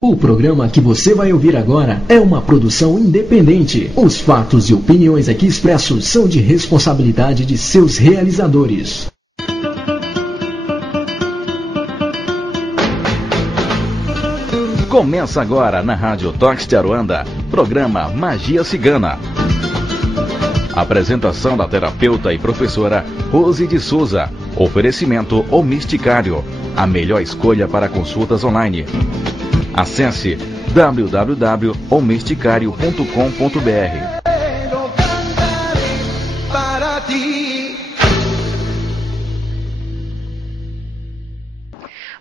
O programa que você vai ouvir agora é uma produção independente. Os fatos e opiniões aqui expressos são de responsabilidade de seus realizadores. Começa agora na Rádio Tox de Aruanda, programa Magia Cigana. Apresentação da terapeuta e professora Rose de Souza. Oferecimento O Misticário, a melhor escolha para consultas online. Acesse www.omisticário.com.br.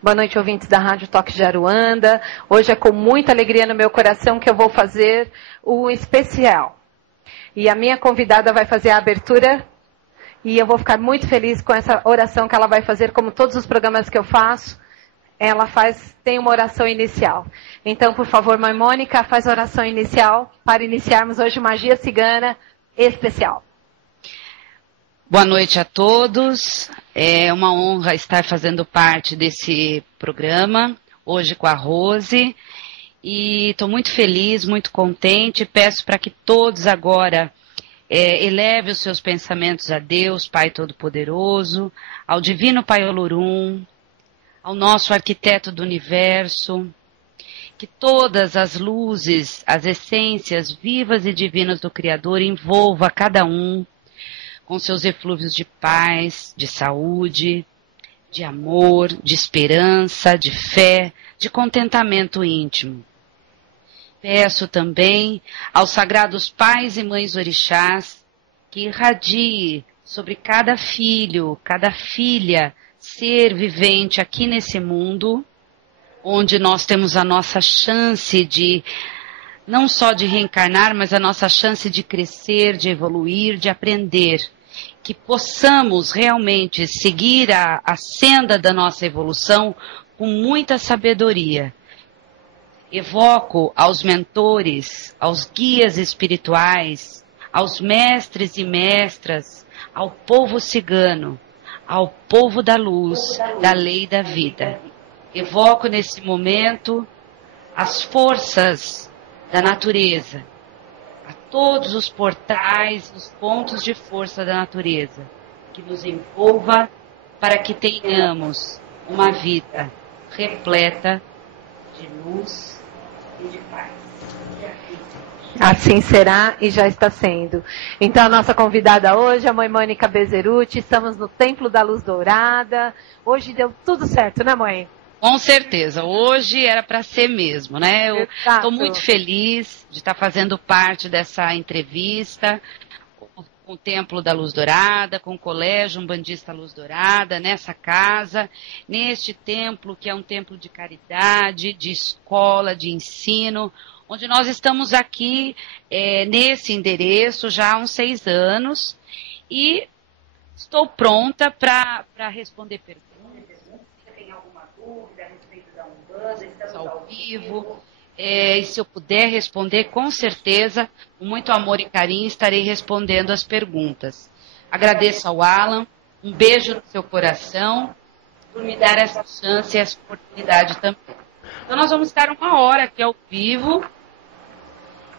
Boa noite, ouvintes da Rádio Toque de Aruanda. Hoje é com muita alegria no meu coração que eu vou fazer o especial. E a minha convidada vai fazer a abertura e eu vou ficar muito feliz com essa oração que ela vai fazer, como todos os programas que eu faço. Ela tem uma oração inicial. Então, por favor, mãe Mônica, faz a oração inicial para iniciarmos hoje Magia Cigana especial. Boa noite a todos. É uma honra estar fazendo parte desse programa, hoje com a Rose. E estou muito feliz, muito contente. Peço para que todos agora elevem os seus pensamentos a Deus, Pai Todo-Poderoso, ao Divino Pai Olorum, ao nosso arquiteto do universo, que todas as luzes, as essências vivas e divinas do Criador envolva cada um com seus eflúvios de paz, de saúde, de amor, de esperança, de fé, de contentamento íntimo. Peço também aos sagrados pais e mães orixás que irradie sobre cada filho, cada filha, ser vivente aqui nesse mundo, onde nós temos a nossa chance de, não só de reencarnar, mas a nossa chance de crescer, de evoluir, de aprender. Que possamos realmente seguir a senda da nossa evolução com muita sabedoria. Evoco aos mentores, aos guias espirituais, aos mestres e mestras, ao povo cigano, ao povo da luz, da lei da vida. Evoco nesse momento as forças da natureza, a todos os portais, os pontos de força da natureza, que nos envolva para que tenhamos uma vida repleta de luz e de paz. Assim será e já está sendo. Então, a nossa convidada hoje é a mãe Mônica Bezeruti. Estamos no Templo da Luz Dourada. Hoje deu tudo certo, né, mãe? Com certeza. Hoje era para ser mesmo, né? Eu estou muito feliz de estar fazendo parte dessa entrevista com o Templo da Luz Dourada, com o Colégio Umbandista Luz Dourada, nessa casa, neste templo que é um templo de caridade, de escola, de ensino, onde nós estamos aqui nesse endereço já há uns 6 anos e estou pronta para responder perguntas. Se tem alguma dúvida a respeito da Umbanda, estamos ao vivo. E se eu puder responder, com certeza, com muito amor e carinho, estarei respondendo as perguntas. Agradeço ao Alan, um beijo no seu coração, por me dar essa chance e essa oportunidade também. Então nós vamos estar 1 hora aqui ao vivo,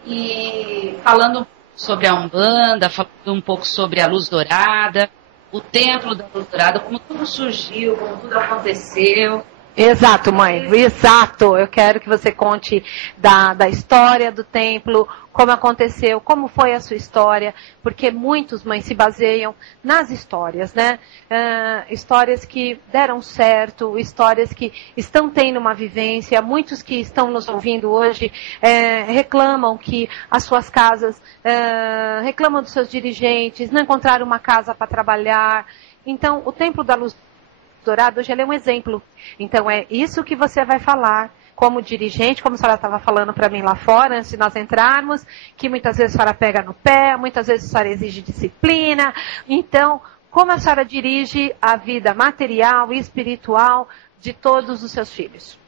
e falando sobre a Umbanda, falando um pouco sobre a Luz Dourada, o Templo da Luz Dourada, como tudo surgiu, como tudo aconteceu. Exato, mãe, exato. Eu quero que você conte da história do templo, como aconteceu, como foi a sua história, porque muitos, mães, se baseiam nas histórias, né? Histórias que deram certo, histórias que estão tendo uma vivência. Muitos que estão nos ouvindo hoje reclamam que as suas casas, reclamam dos seus dirigentes, não encontraram uma casa para trabalhar. Então, o Templo da Luz Dourado hoje ele é um exemplo. Então é isso que você vai falar como dirigente, como a senhora estava falando para mim lá fora, antes de nós entrarmos, que muitas vezes a senhora pega no pé, muitas vezes a senhora exige disciplina. Então, como a senhora dirige a vida material e espiritual de todos os seus filhos?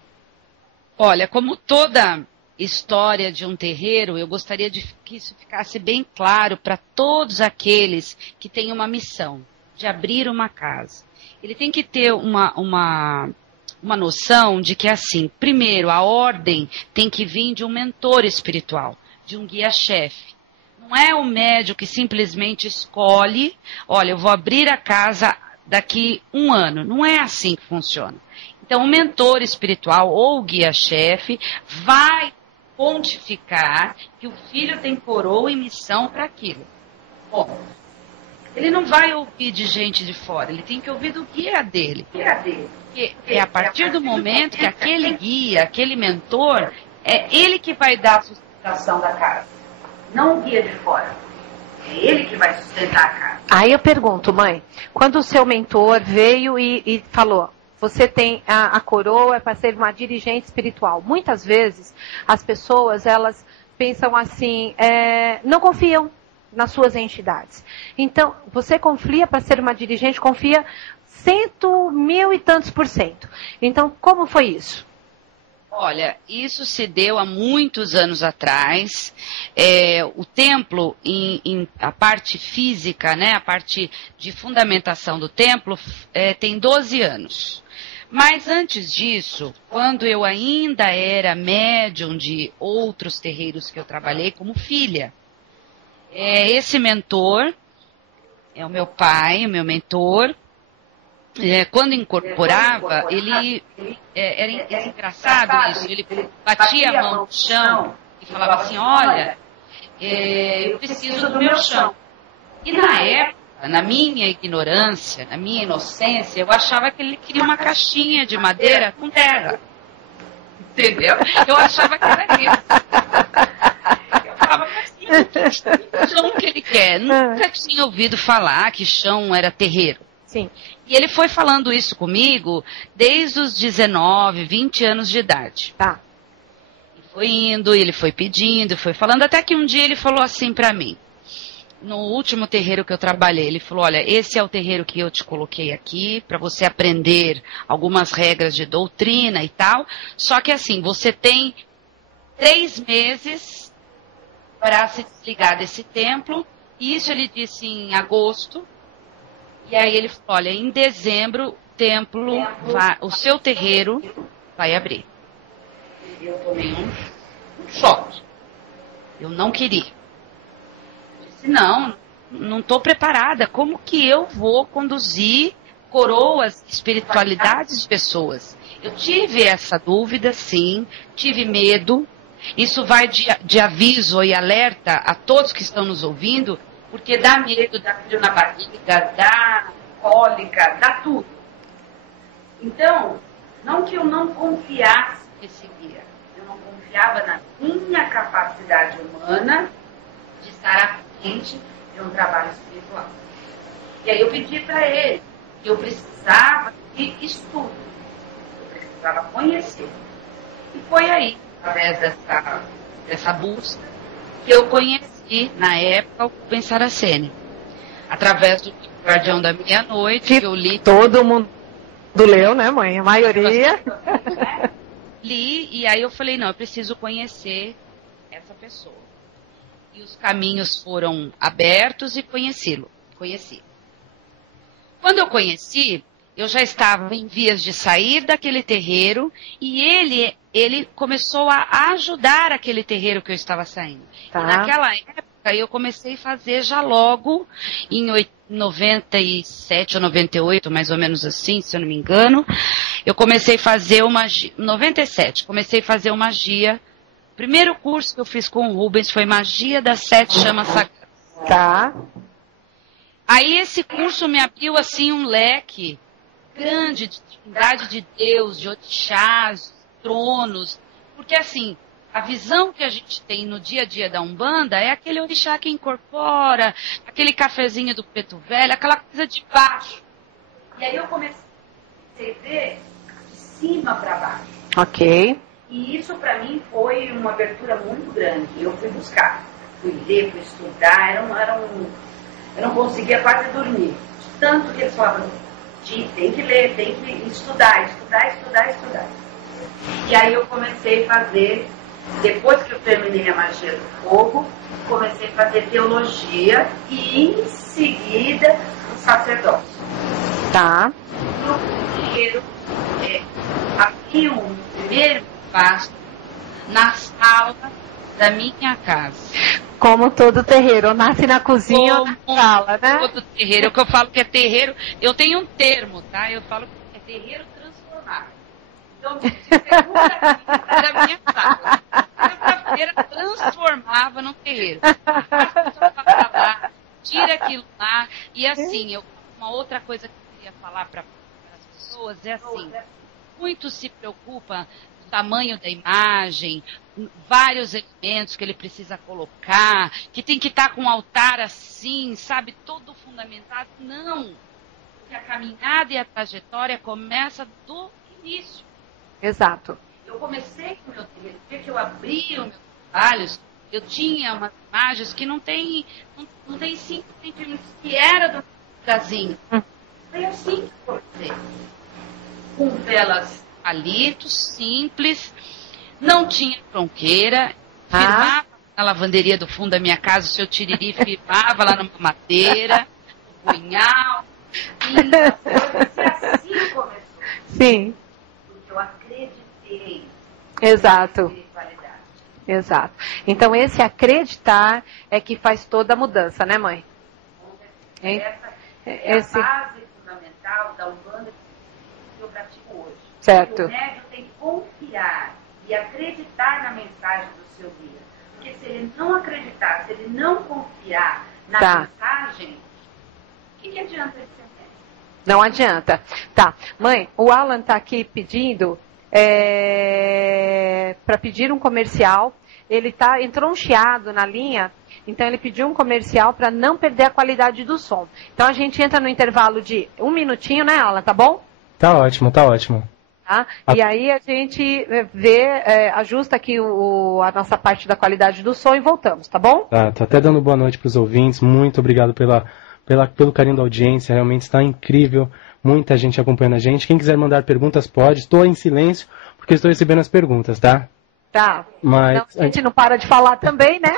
Olha, como toda história de um terreiro, eu gostaria que isso ficasse bem claro para todos aqueles que têm uma missão de abrir uma casa. Ele tem que ter uma uma noção de que, assim, primeiro, a ordem tem que vir de um mentor espiritual, de um guia-chefe. Não é o médium que simplesmente escolhe, olha, eu vou abrir a casa daqui 1 ano. Não é assim que funciona. Então, o mentor espiritual ou o guia-chefe vai pontificar que o filho tem coroa e missão para aquilo. Bom, ele não vai ouvir de gente de fora, ele tem que ouvir do guia dele. Porque é a partir do momento que aquele guia, aquele mentor, é ele que vai dar a sustentação da casa, não o guia de fora. É ele que vai sustentar a casa. Aí eu pergunto, mãe, quando o seu mentor veio e falou, você tem a coroa para ser uma dirigente espiritual. Muitas vezes as pessoas, elas pensam assim, não confiam nas suas entidades. Então, você confia para ser uma dirigente, confia 100, 1000 e tantos %. Então, como foi isso? Olha, isso se deu há muitos anos atrás. O templo, a parte física, né, a parte de fundamentação do templo, tem 12 anos. Mas antes disso, quando eu ainda era médium de outros terreiros que eu trabalhei como filha, esse mentor é o meu pai, o meu mentor. Quando incorporava, ele era engraçado isso, ele batia a mão no chão e falava assim, olha, eu preciso do meu chão. E na época, na minha ignorância, na minha inocência, eu achava que ele queria uma caixinha de madeira com terra. Entendeu? Eu achava que era isso. Eu falava assim, que chão que ele quer? Nunca tinha ouvido falar que chão era terreiro. Sim. E ele foi falando isso comigo desde os 19, 20 anos de idade. Tá. E foi indo, ele foi pedindo, foi falando, até que um dia ele falou assim pra mim, no último terreiro que eu trabalhei, ele falou, olha, esse é o terreiro que eu te coloquei aqui, para você aprender algumas regras de doutrina e tal, só que assim, você tem 3 meses para se desligar desse templo, e isso ele disse em agosto. E aí ele falou, olha, em dezembro, o seu terreiro vai abrir. Eu tomei um choque. Eu não queria. Disse, não estou preparada. Como que eu vou conduzir coroas, espiritualidades de pessoas? Eu tive essa dúvida, sim, tive medo. Isso vai de aviso e alerta a todos que estão nos ouvindo, porque dá medo, dá frio na barriga, dá cólica, dá tudo. Então, não que eu não confiasse nesse guia, eu não confiava na minha capacidade humana de estar à frente de um trabalho espiritual. E aí eu pedi para ele que eu precisava de estudo, eu precisava conhecer. E foi aí, através dessa busca, que eu conheci, na época, o Rubens Saraceni. Através do Guardião da Meia-Noite, que eu li. Todo mundo leu, né, mãe? A maioria. Li, e aí eu falei, não, eu preciso conhecer essa pessoa. E os caminhos foram abertos e conheci. Quando eu conheci, eu já estava em vias de sair daquele terreiro, e ele começou a ajudar aquele terreiro que eu estava saindo. Tá. E naquela época eu comecei a fazer já logo, em 97 ou 98, mais ou menos assim, se eu não me engano, eu comecei a fazer uma... 97, comecei a fazer uma magia. O primeiro curso que eu fiz com o Rubens foi Magia das 7 Chamas Sagradas. Tá. Aí esse curso me abriu assim um leque grande de divindade de Deus, de orixás, tronos, porque assim, a visão que a gente tem no dia a dia da Umbanda é aquele orixá que incorpora, aquele cafezinho do preto velho, aquela coisa de baixo. E aí eu comecei a ver de cima para baixo. Ok. E isso para mim foi uma abertura muito grande. Eu fui buscar, fui ler, fui estudar, eu não conseguia quase dormir. Tanto que eles falavam, tem que ler, tem que estudar. E aí eu comecei a fazer, depois que eu terminei a magia do fogo, comecei a fazer teologia e em seguida o sacerdócio. Tá. No primeiro, Havia um primeiro passo na sala da minha casa. Como todo terreiro, nasce na cozinha ou na sala, né? Todo terreiro, o que eu falo que é terreiro, eu tenho um termo, tá? Eu falo que é terreiro transformado. Então, de segunda a quinta da minha sala. Segunda-feira transformava num terreiro. Lá, tira aquilo lá. E assim, uma outra coisa que eu queria falar para as pessoas é assim, muito se preocupa do tamanho da imagem, vários elementos que ele precisa colocar, que tem que estar com o altar assim, sabe, todo fundamentado. Não, porque a caminhada e a trajetória começa do início. Exato. Eu comecei com o meu terreiro, no dia que eu abri os meus trabalhos, eu tinha umas imagens que não tem 5 centímetros, que era do casinho. Foi assim que comecei. Com velas palitos, simples, não tinha tronqueira, firmava na lavanderia do fundo da minha casa, o seu tiriri firmava lá numa madeira, no punhal, e assim começou. Sim. Porque eu acreditei. Exato. Exato. Então esse acreditar é que faz toda a mudança, né, mãe? Essa é a base fundamental da Umbanda que eu pratico hoje. Certo. O médium tem que confiar e acreditar na mensagem do seu guia. Porque se ele não acreditar, se ele não confiar na mensagem, o que adianta ele ser médium? Não adianta. Tá. Mãe, o Alan está aqui pedindo para pedir um comercial. Ele entrou um chiado na linha, então ele pediu um comercial para não perder a qualidade do som. Então a gente entra no intervalo de 1 minutinho, né, Alan? Tá bom? Tá ótimo, tá ótimo. Tá? E aí a gente ajusta aqui a nossa parte da qualidade do som e voltamos, tá bom? Tá, tô até dando boa noite para os ouvintes. Muito obrigado pelo carinho da audiência, realmente está incrível. Muita gente acompanhando a gente. Quem quiser mandar perguntas pode. Estou em silêncio porque estou recebendo as perguntas, tá? Tá. Mas então, a gente não para de falar também, né?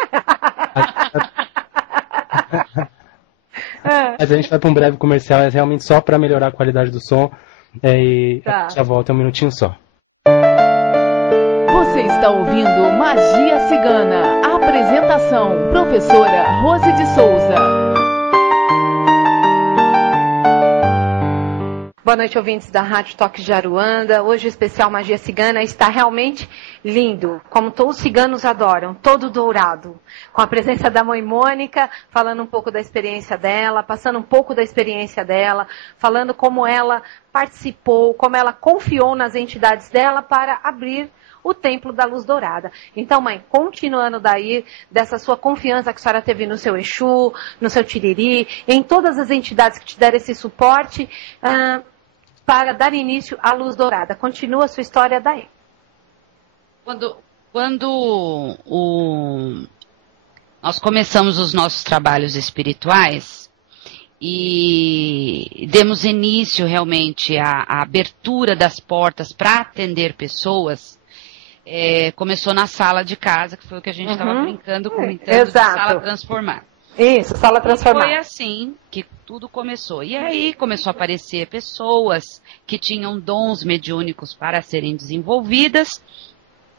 Mas a gente vai para um breve comercial, é realmente só para melhorar a qualidade do som. E já volta 1 minutinho só. Você está ouvindo Magia Cigana. Apresentação: Professora Rose de Souza. Boa noite, ouvintes da Rádio Toque de Aruanda. Hoje o especial Magia Cigana está realmente lindo, como todos os ciganos adoram, todo dourado. Com a presença da mãe Mônica, falando um pouco da experiência dela, passando um pouco da experiência dela, falando como ela participou, como ela confiou nas entidades dela para abrir o Templo da Luz Dourada. Então, mãe, continuando daí, dessa sua confiança que a senhora teve no seu Exu, no seu Tiriri, em todas as entidades que te deram esse suporte, para dar início à Luz Dourada. Continua a sua história daí. Quando nós começamos os nossos trabalhos espirituais e demos início realmente à abertura das portas para atender pessoas, começou na sala de casa, que foi o que a gente estava brincando, comentando, de sala transformada. Isso, sala transformada. Foi assim que tudo começou. E aí começou a aparecer pessoas que tinham dons mediúnicos para serem desenvolvidas.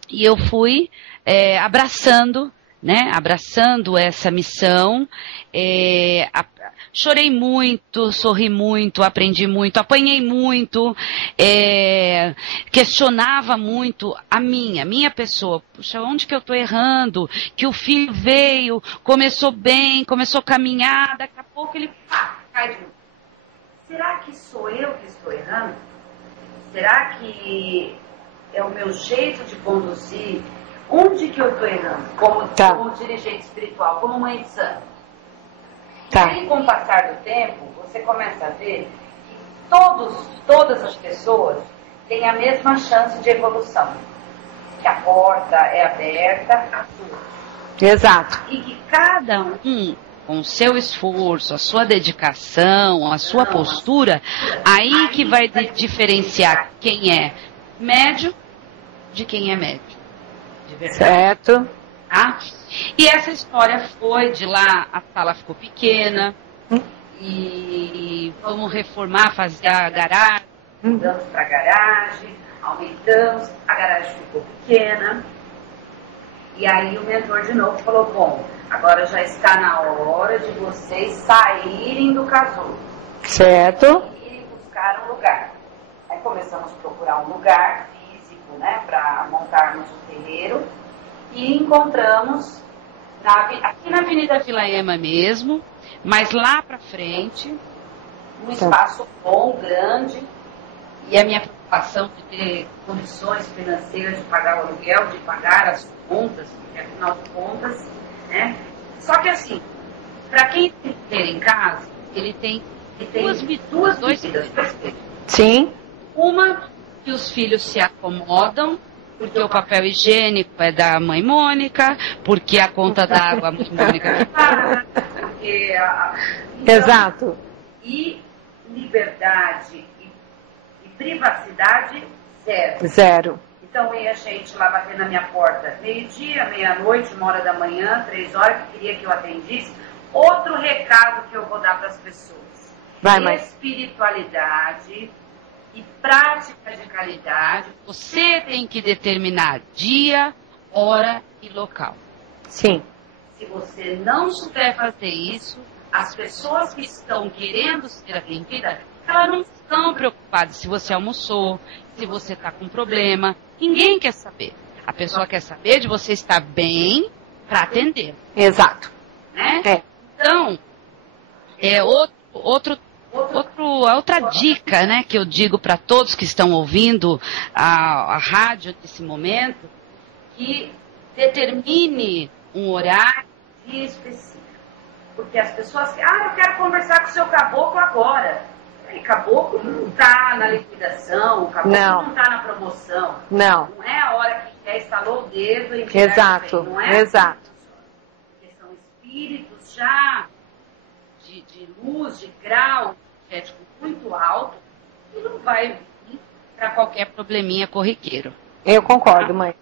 E eu fui abraçando essa missão. Chorei muito, sorri muito, aprendi muito, apanhei muito, questionava muito a minha pessoa. Puxa, onde que eu estou errando? Que o filho veio, começou bem, começou a caminhar, daqui a pouco ele cai de novo. Será que sou eu que estou errando? Será que é o meu jeito de conduzir? Onde que eu estou errando? Como dirigente espiritual, como mãe de santo? Aí, com o passar do tempo, você começa a ver que todas as pessoas têm a mesma chance de evolução. Que a porta é aberta a todos. Exato. E que cada um, com o seu esforço, a sua dedicação, a sua postura, aí que vai diferenciar quem é médium de quem é médium. De verdade. Certo. Tá? E essa história foi de lá, a sala ficou pequena, e vamos reformar, fazer a garagem, mudamos para a garagem, aumentamos, a garagem ficou pequena. E aí o mentor de novo falou, bom, agora já está na hora de vocês saírem do casulo. Certo. E buscar um lugar. Aí começamos a procurar um lugar físico, né, para montarmos o terreiro. E encontramos aqui na Avenida Vila Ema mesmo, mas lá para frente, um espaço bom, grande. E a minha preocupação de ter condições financeiras de pagar o aluguel, de pagar as contas, porque afinal de contas, né? Só que assim, para quem tem ter em casa, ele tem duas medidas. Sim. Uma, que os filhos se acomodam, porque o papel higiênico é da mãe Mônica, porque a conta d'água a mãe Mônica paga, porque então, exato. E liberdade e privacidade, zero. Zero. Então ia gente lá bater na minha porta meio-dia, meia-noite, 1h da manhã, 3 horas, que queria que eu atendisse. Outro recado que eu vou dar para as pessoas. Espiritualidade e prática de caridade. Você tem que determinar dia, hora e local. Sim. Se você não souber fazer isso, as pessoas que estão querendo ser atendidas, elas não estão preocupadas se você almoçou, se você está com problema. Ninguém quer saber. A pessoa quer saber de você estar bem para atender. Exato. Né? É. Então, outra dica, né, que eu digo para todos que estão ouvindo a rádio nesse momento, que determine um horário específico. Porque as pessoas, eu quero conversar com o seu caboclo agora. E caboclo não está na liquidação, o caboclo não está na promoção. Não. Não é a hora que já instalou o dedo e exato, não é exato. Porque são espíritos já de luz, de grau energético muito alto, e não vai vir para qualquer probleminha corriqueiro. Eu concordo, mãe.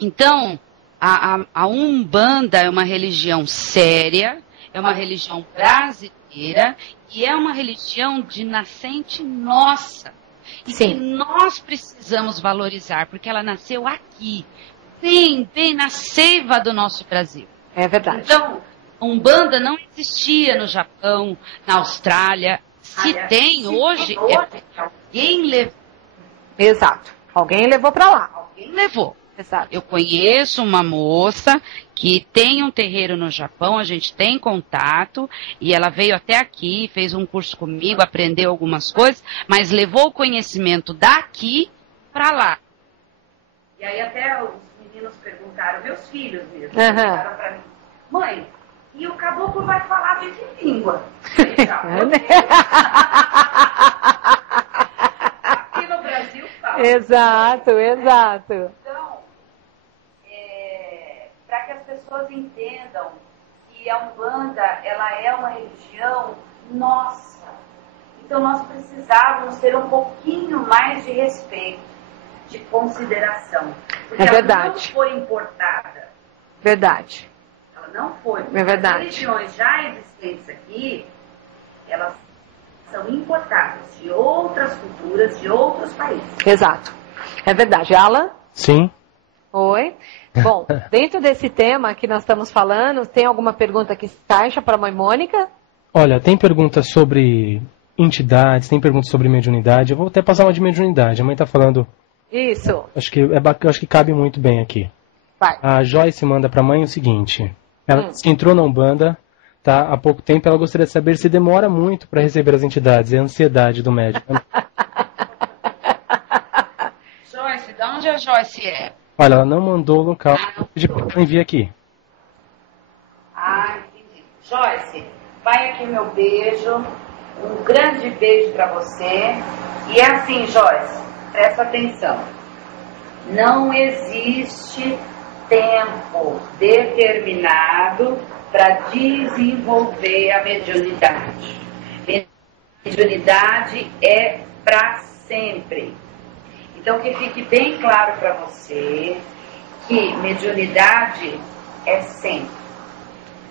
Então, a Umbanda é uma religião séria, é uma religião brasileira e é uma religião de nascente nossa. E Sim. que nós precisamos valorizar, porque ela nasceu aqui, bem na seiva do nosso Brasil. É verdade. Então, Umbanda não existia no Japão, na Austrália. Se tem hoje, é porque alguém levou. Exato. Alguém levou para lá. Alguém levou. Exato. Eu conheço uma moça que tem um terreiro no Japão, a gente tem contato, e ela veio até aqui, fez um curso comigo, aprendeu algumas coisas, mas levou o conhecimento daqui para lá. E aí até os meninos perguntaram, meus filhos mesmo, perguntaram para mim, mãe, e o caboclo vai falar de que língua? Aqui no Brasil fala. Exato. Então, para que as pessoas entendam que a Umbanda, ela é uma religião nossa. Então nós precisávamos ter um pouquinho mais de respeito, de consideração. Porque verdade. Ela não foi importada. Verdade. Ela não foi. É verdade. As religiões já existentes aqui, elas são importadas de outras culturas, de outros países. Exato. É verdade. Alan? Sim. Oi. Bom, dentro desse tema que nós estamos falando, tem alguma pergunta que encaixa para a mãe Mônica? Olha, tem perguntas sobre entidades, tem perguntas sobre mediunidade. Eu vou até passar uma de mediunidade. A mãe está falando... Isso. Acho que cabe muito bem aqui. Vai. A Joyce manda para a mãe o seguinte. Ela entrou na Umbanda, tá, há pouco tempo. Ela gostaria de saber se demora muito para receber as entidades. É a ansiedade do médium. Joyce, de onde a Joyce é? Olha, ela não mandou o local. Eu pedi para ela enviar aqui. Entendi. Joyce, vai aqui meu beijo. Um grande beijo para você. E é assim, Joyce, presta atenção. Não existe tempo determinado para desenvolver a mediunidade. Mediunidade é para sempre. Então, que fique bem claro para você que mediunidade é sempre.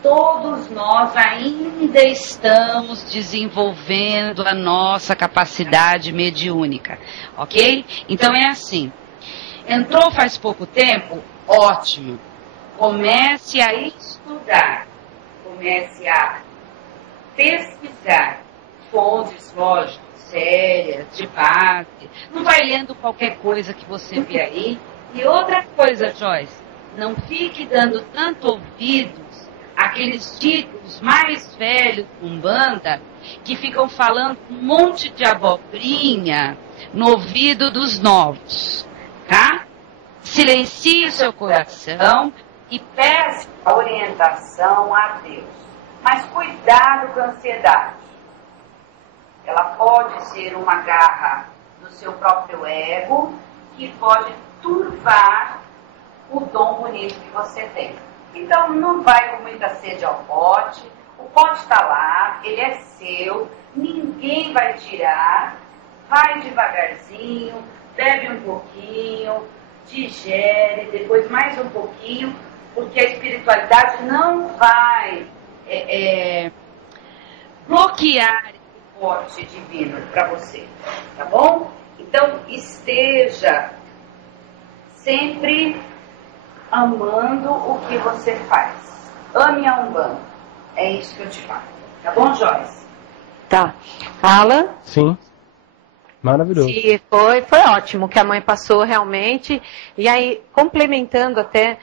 todos nós ainda estamos desenvolvendo a nossa capacidade mediúnica, ok? Então é assim, entrou faz pouco tempo, ótimo, comece a estudar, comece a pesquisar fontes, lógico, sérias, de base, não vai lendo qualquer coisa que você vê aí. E outra coisa, Joyce, não fique dando tanto ouvidos àqueles títulos mais velhos de Umbanda que ficam falando um monte de abobrinha no ouvido dos novos, tá? Silencie o seu coração e peça a orientação a Deus. Mas cuidado com a ansiedade. Ela pode ser uma garra do seu próprio ego que pode turvar o dom bonito que você tem. Então não vai com muita sede ao pote, o pote está lá, ele é seu, ninguém vai tirar, vai devagarzinho, bebe um pouquinho, digere, depois mais um pouquinho, porque a espiritualidade não vai bloquear esse pote divino para você, tá bom? Então esteja sempre amando o que você faz. Ame a Umbanda. É isso que eu te falo. Tá bom, Joyce? Tá. Alan? Sim. Maravilhoso. Sim, foi ótimo o que a mãe passou realmente. E aí, complementando até,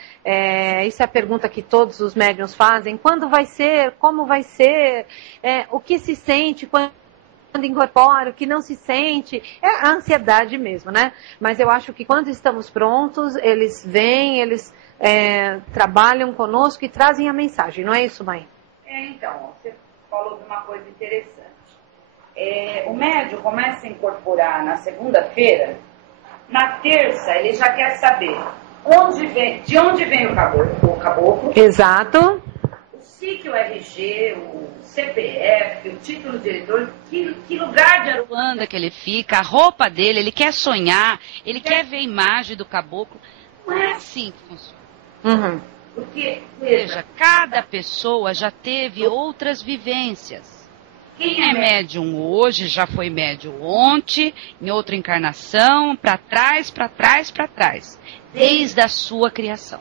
isso é a pergunta que todos os médiuns fazem: quando vai ser? Como vai ser? O que se sente quando incorpora, o que não se sente? É a ansiedade mesmo, né? Mas eu acho que quando estamos prontos, eles vêm, eles trabalham conosco e trazem a mensagem. Não é isso, mãe? Então, você falou de uma coisa interessante. O médium começa a incorporar na segunda-feira, na terça ele já quer saber de onde vem o caboclo. Exato. O SIC, o RG, o CPF, o título de eleitor, que lugar de Aruanda que ele fica, a roupa dele, ele quer sonhar, ele quer ver a imagem do caboclo. Não é assim que funciona. Uhum. Porque, veja, cada pessoa já teve outras vivências. Quem é médium hoje já foi médium ontem, em outra encarnação, para trás, desde a sua criação.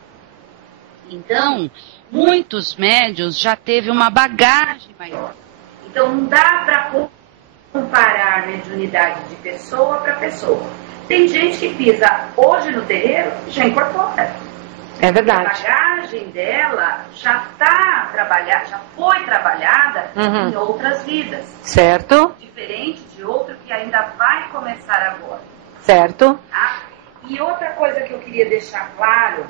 Então, muitos médiuns já teve uma bagagem maior. Então, não dá para comparar a mediunidade de pessoa para pessoa. Tem gente que pisa hoje no terreiro e já incorpora. É verdade. A bagagem dela já foi trabalhada em outras vidas. Certo. Diferente de outro que ainda vai começar agora. Certo. Tá? E outra coisa que eu queria deixar claro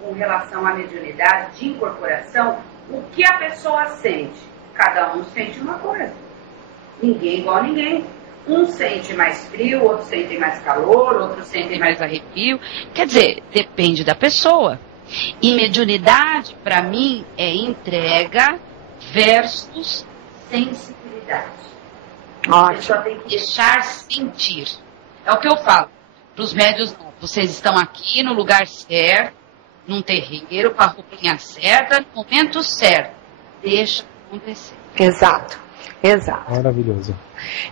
com relação à mediunidade de incorporação, o que a pessoa sente? Cada um sente uma coisa. Ninguém igual a ninguém. Um sente mais frio, outro sente mais calor, outro sente mais arrepio. Quer dizer, depende da pessoa. E mediunidade, para mim, é entrega versus sensibilidade. Ótimo. A pessoa tem que deixar sentir. É o que eu falo para os médiuns. Vocês estão aqui no lugar certo, num terreiro, com a roupinha certa, no momento certo. Deixa acontecer. Exato. Maravilhoso.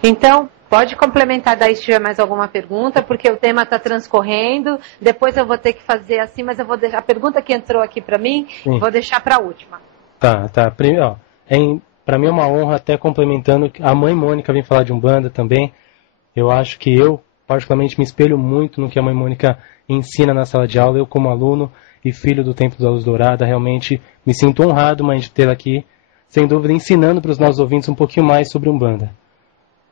Então, pode complementar daí se tiver mais alguma pergunta, porque o tema está transcorrendo. Depois eu vou ter que fazer assim, mas eu vou deixar a pergunta que entrou aqui para mim, vou deixar para a última. Tá. Para mim é uma honra, até complementando, a mãe Mônica vem falar de Umbanda também. Eu acho que eu, particularmente, me espelho muito no que a mãe Mônica ensina na sala de aula. Eu, como aluno e filho do Templo da Luz Dourada, realmente me sinto honrado, mãe, de tê-la aqui, sem dúvida, ensinando para os nossos ouvintes um pouquinho mais sobre Umbanda.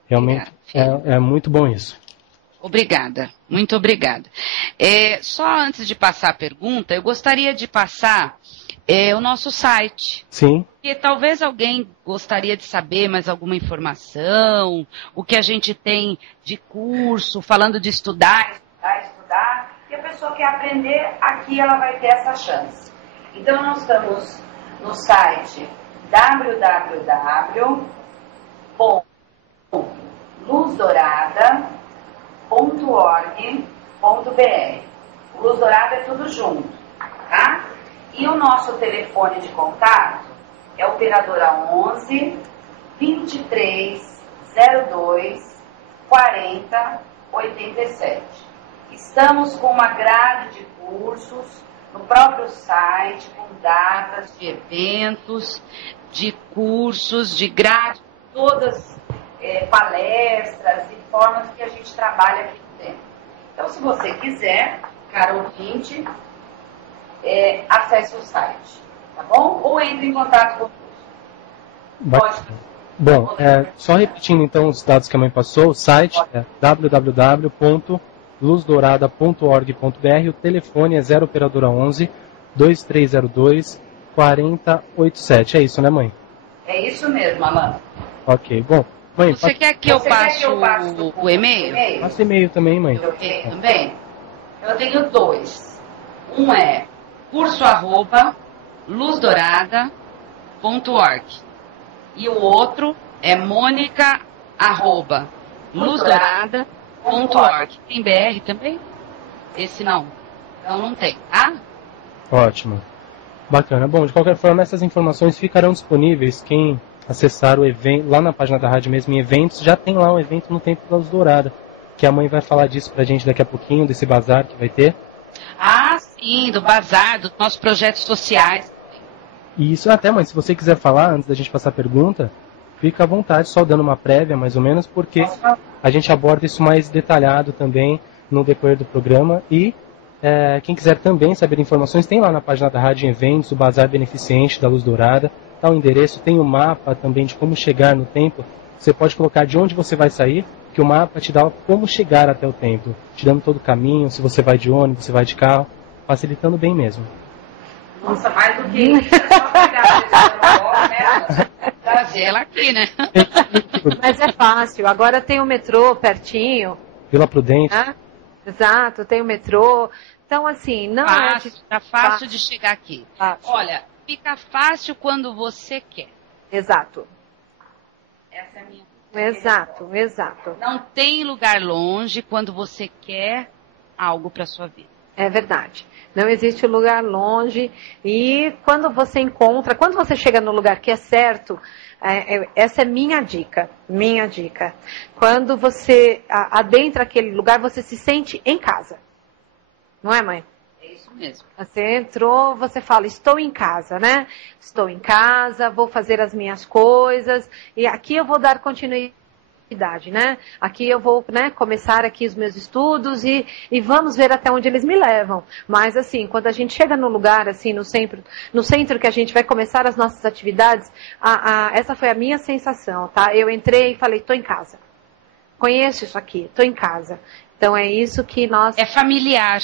Realmente é muito bom isso. Obrigada, muito obrigada. Só antes de passar a pergunta, eu gostaria de passar o nosso site. Sim. Porque talvez alguém gostaria de saber mais alguma informação, o que a gente tem de curso, falando de estudar, e a pessoa quer aprender, aqui ela vai ter essa chance. Então nós estamos no site www.luzdourada.org.br. Luz Dourada é tudo junto, tá? E o nosso telefone de contato é operadora 11 23 02 40 87. Estamos com uma grade de cursos no próprio site, com datas de eventos, de cursos, de grade, todas palestras e formas que a gente trabalha aqui dentro. Então, se você quiser, cara ouvinte, acesse o site, tá bom? Ou entre em contato conosco. Pode. Bom, só repetindo então os dados que a mãe passou, o site é www.luzdourada.org.br, o telefone é 0 operadora 11 2302 4087. É isso, né, mãe? É isso mesmo, Alana. Ok, bom. Mãe, Você quer que eu passe o e-mail? Passa e-mail também, mãe. Ok, também? Eu tenho 2. Um é curso@luzdourada.org e o outro é monica@luzdourada.org. Tem BR também? Esse não. Então não tem, tá? Ótimo. Bacana. Bom, de qualquer forma, essas informações ficarão disponíveis. Quem acessar o evento, lá na página da rádio mesmo, em eventos, já tem lá um evento no Templo da Luz Dourada, que a mãe vai falar disso pra gente daqui a pouquinho, desse bazar que vai ter. Ah, sim, do bazar, dos nossos projetos sociais. Isso, até mãe, se você quiser falar, antes da gente passar a pergunta, fica à vontade, só dando uma prévia, mais ou menos, porque a gente aborda isso mais detalhado também no decorrer do programa. E quem quiser também saber informações, tem lá na página da rádio em eventos, o Bazar Beneficente da Luz Dourada. Tá o endereço, tem o mapa também de como chegar no templo. Você pode colocar de onde você vai sair, que o mapa te dá como chegar até o templo, te dando todo o caminho, se você vai de ônibus, se vai de carro, facilitando bem mesmo. Nossa, mais do que isso, é só pegar né? Trazer ela aqui, né? Mas é fácil, agora tem o metrô pertinho. Vila Prudente. Né? Exato, tem o metrô. Então, assim, não Tá fácil de chegar aqui. Fácil. Olha, fica fácil quando você quer. Exato. Essa é a minha. Exato. Não tem lugar longe quando você quer algo para sua vida. É verdade. Não existe lugar longe. E quando você encontra, quando você chega no lugar que é certo, essa é minha dica. Minha dica. Quando você adentra aquele lugar, você se sente em casa. Não é, mãe? É isso mesmo. Você entrou, você fala, estou em casa, né? Estou em casa, vou fazer as minhas coisas, e aqui eu vou dar continuidade, né? Aqui eu vou, né, começar aqui os meus estudos e vamos ver até onde eles me levam. Mas, assim, quando a gente chega no lugar, assim, no centro que a gente vai começar as nossas atividades, essa foi a minha sensação, tá? Eu entrei e falei, estou em casa. Conheço isso aqui, estou em casa. Então é isso que nós... É familiar.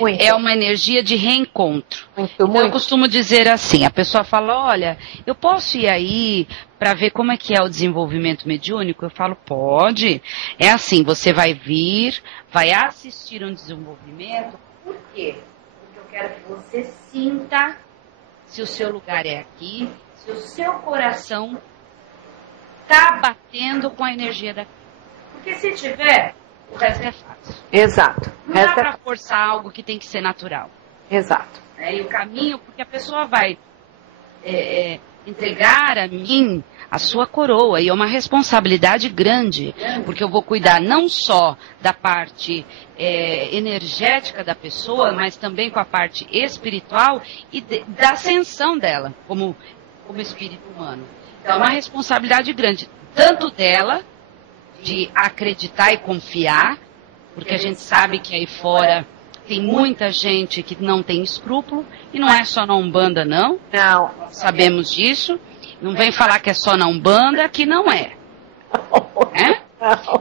Muito. É uma energia de reencontro. Muito. Eu costumo dizer assim, a pessoa fala, olha, eu posso ir aí para ver como é que é o desenvolvimento mediúnico? Eu falo, pode. É assim, você vai vir, vai assistir um desenvolvimento. Por quê? Porque eu quero que você sinta Se o seu lugar é aqui, se o seu coração está batendo com a energia daqui. Porque se tiver, o resto é fácil. Exato. Não dá para forçar algo que tem que ser natural. Exato. E o caminho, porque a pessoa vai entregar a mim a sua coroa, e é uma responsabilidade grande, porque eu vou cuidar não só da parte energética da pessoa, mas também com a parte espiritual e da ascensão dela como espírito humano. Então é uma responsabilidade grande, tanto dela, de acreditar e confiar, porque a gente sabe que aí fora tem muita gente que não tem escrúpulo, e não é só na Umbanda, não. Não. Sabemos disso. Não vem falar que é só na Umbanda, que não é.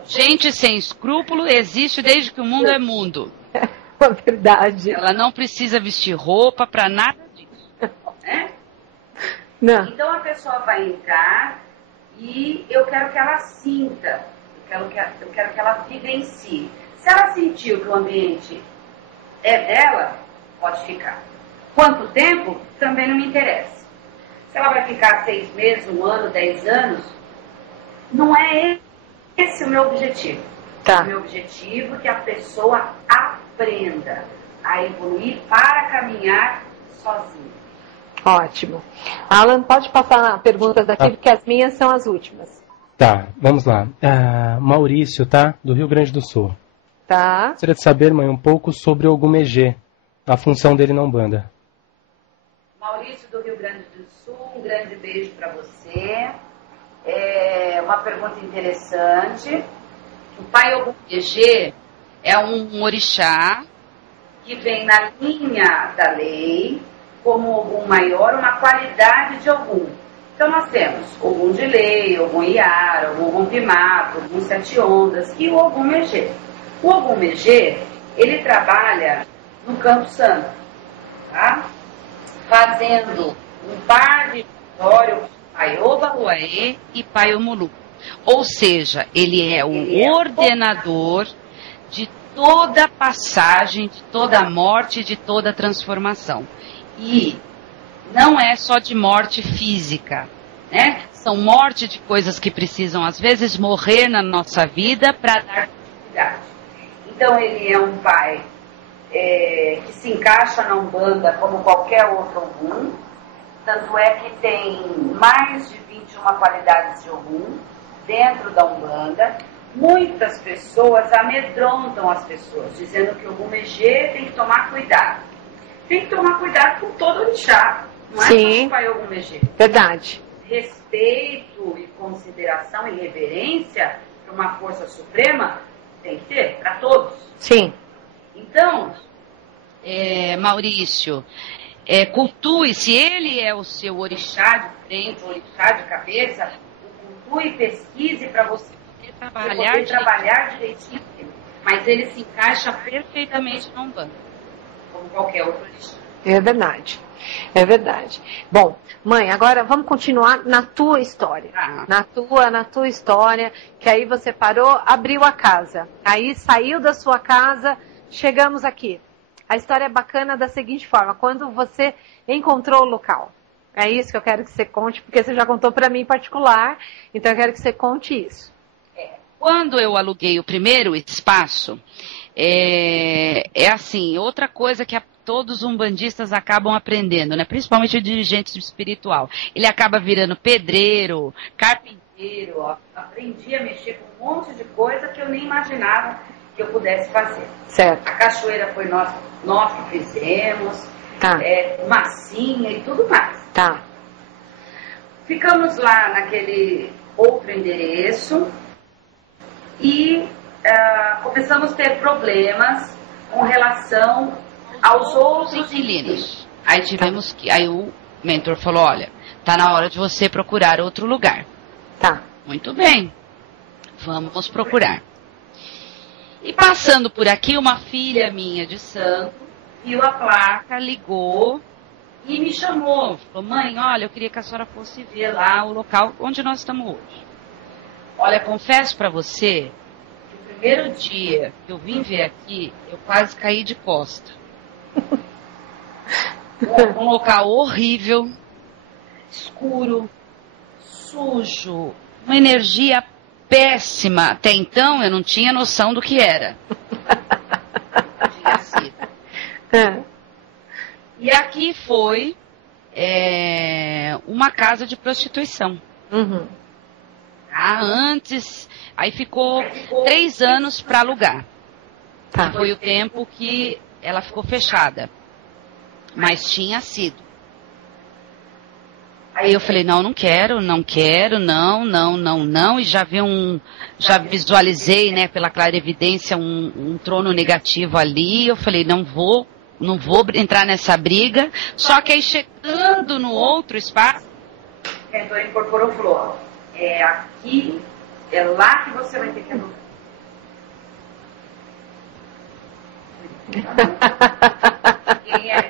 Gente sem escrúpulo existe desde que o mundo é mundo. É verdade. Ela não precisa vestir roupa para nada disso. Não. Então a pessoa vai entrar e eu quero que ela sinta, eu quero que ela vivencie. Se ela sentiu que o ambiente é dela, pode ficar. Quanto tempo? Também não me interessa. Se ela vai ficar 6 meses, 1 ano, 10 anos, não é esse o meu objetivo. Tá. O meu objetivo é que a pessoa aprenda a evoluir para caminhar sozinha. Ótimo. Alan, pode passar perguntas daqui, porque as minhas são as últimas. Tá, vamos lá. Maurício, tá? Do Rio Grande do Sul. Tá. Gostaria de saber, mãe, um pouco sobre o Ogum Egê, a função dele na Umbanda. Maurício do Rio Grande do Sul, um grande beijo para você. É uma pergunta interessante. O Pai Ogum Egê é um orixá Que vem na linha da lei, como Ogum maior, uma qualidade de Ogum. Então nós temos Ogum de lei, Ogum Iara, Ogum Pimato, Ogum Sete Ondas e o Ogum Egê. O Ogum Egê, ele trabalha no Campo Santo, tá? Fazendo um par de território Pai Obaluaê e Pai Omulu. Ou seja, ele é o ordenador de toda passagem, de toda morte, de toda transformação. E não é só de morte física, né? São morte de coisas que precisam, às vezes, morrer na nossa vida para dar continuidade. Então ele é um pai que se encaixa na Umbanda como qualquer outro Ogum. Tanto é que tem mais de 21 qualidades de Ogum dentro da Umbanda. Muitas pessoas amedrontam as pessoas, dizendo que o Ogum Egê tem que tomar cuidado. Tem que tomar cuidado com todo orixá, não é só o Pai Ogum Egê. Verdade. Respeito e consideração e reverência para uma força suprema tem que ter, para todos. Sim. Então, Maurício, cultue, se ele é o seu orixá de frente, orixá de cabeça, cultue e pesquise para você trabalhar direitinho. Mas ele se encaixa perfeitamente na Umbanda, como qualquer outro orixá. É verdade. É verdade. Bom, mãe, agora vamos continuar na tua história. Na tua história, que aí você parou, abriu a casa. Aí saiu da sua casa, chegamos aqui. A história é bacana da seguinte forma: quando você encontrou o local. É isso que eu quero que você conte, porque você já contou para mim em particular, então eu quero que você conte isso. Quando eu aluguei o primeiro espaço, assim, outra coisa que todos os umbandistas acabam aprendendo, né? Principalmente o dirigente espiritual. Ele acaba virando pedreiro, carpinteiro. Aprendi a mexer com um monte de coisa que eu nem imaginava que eu pudesse fazer. Certo. A cachoeira foi nós que fizemos, tá. Massinha e tudo mais. Tá. Ficamos lá naquele outro endereço e começamos a ter problemas com relação aos outros inquilinos. Aí tivemos aí o mentor falou: olha, tá na hora de você procurar outro lugar. Tá. Muito bem, vamos procurar. E passando por aqui, uma filha minha de santo viu a placa, ligou e me chamou. Falou: mãe, olha, eu queria que a senhora fosse ver lá o local onde nós estamos hoje. Olha, confesso para você que o primeiro dia que eu vim ver aqui, eu quase caí de costa. Um local horrível, escuro, sujo, uma energia péssima. Até então eu não tinha noção do que era. Tinha sido. E aqui foi uma casa de prostituição. Uhum. Antes, aí ficou 3 anos para alugar. Tá. Foi o tempo que ela ficou fechada. Mas tinha sido. Aí eu falei: não quero, não. E já visualizei, né, pela clarividência, um trono negativo ali. Eu falei: não vou entrar nessa briga. Só que aí chegando no outro espaço, o mentor incorporou flor. Aqui, é lá que você vai ter que alugar.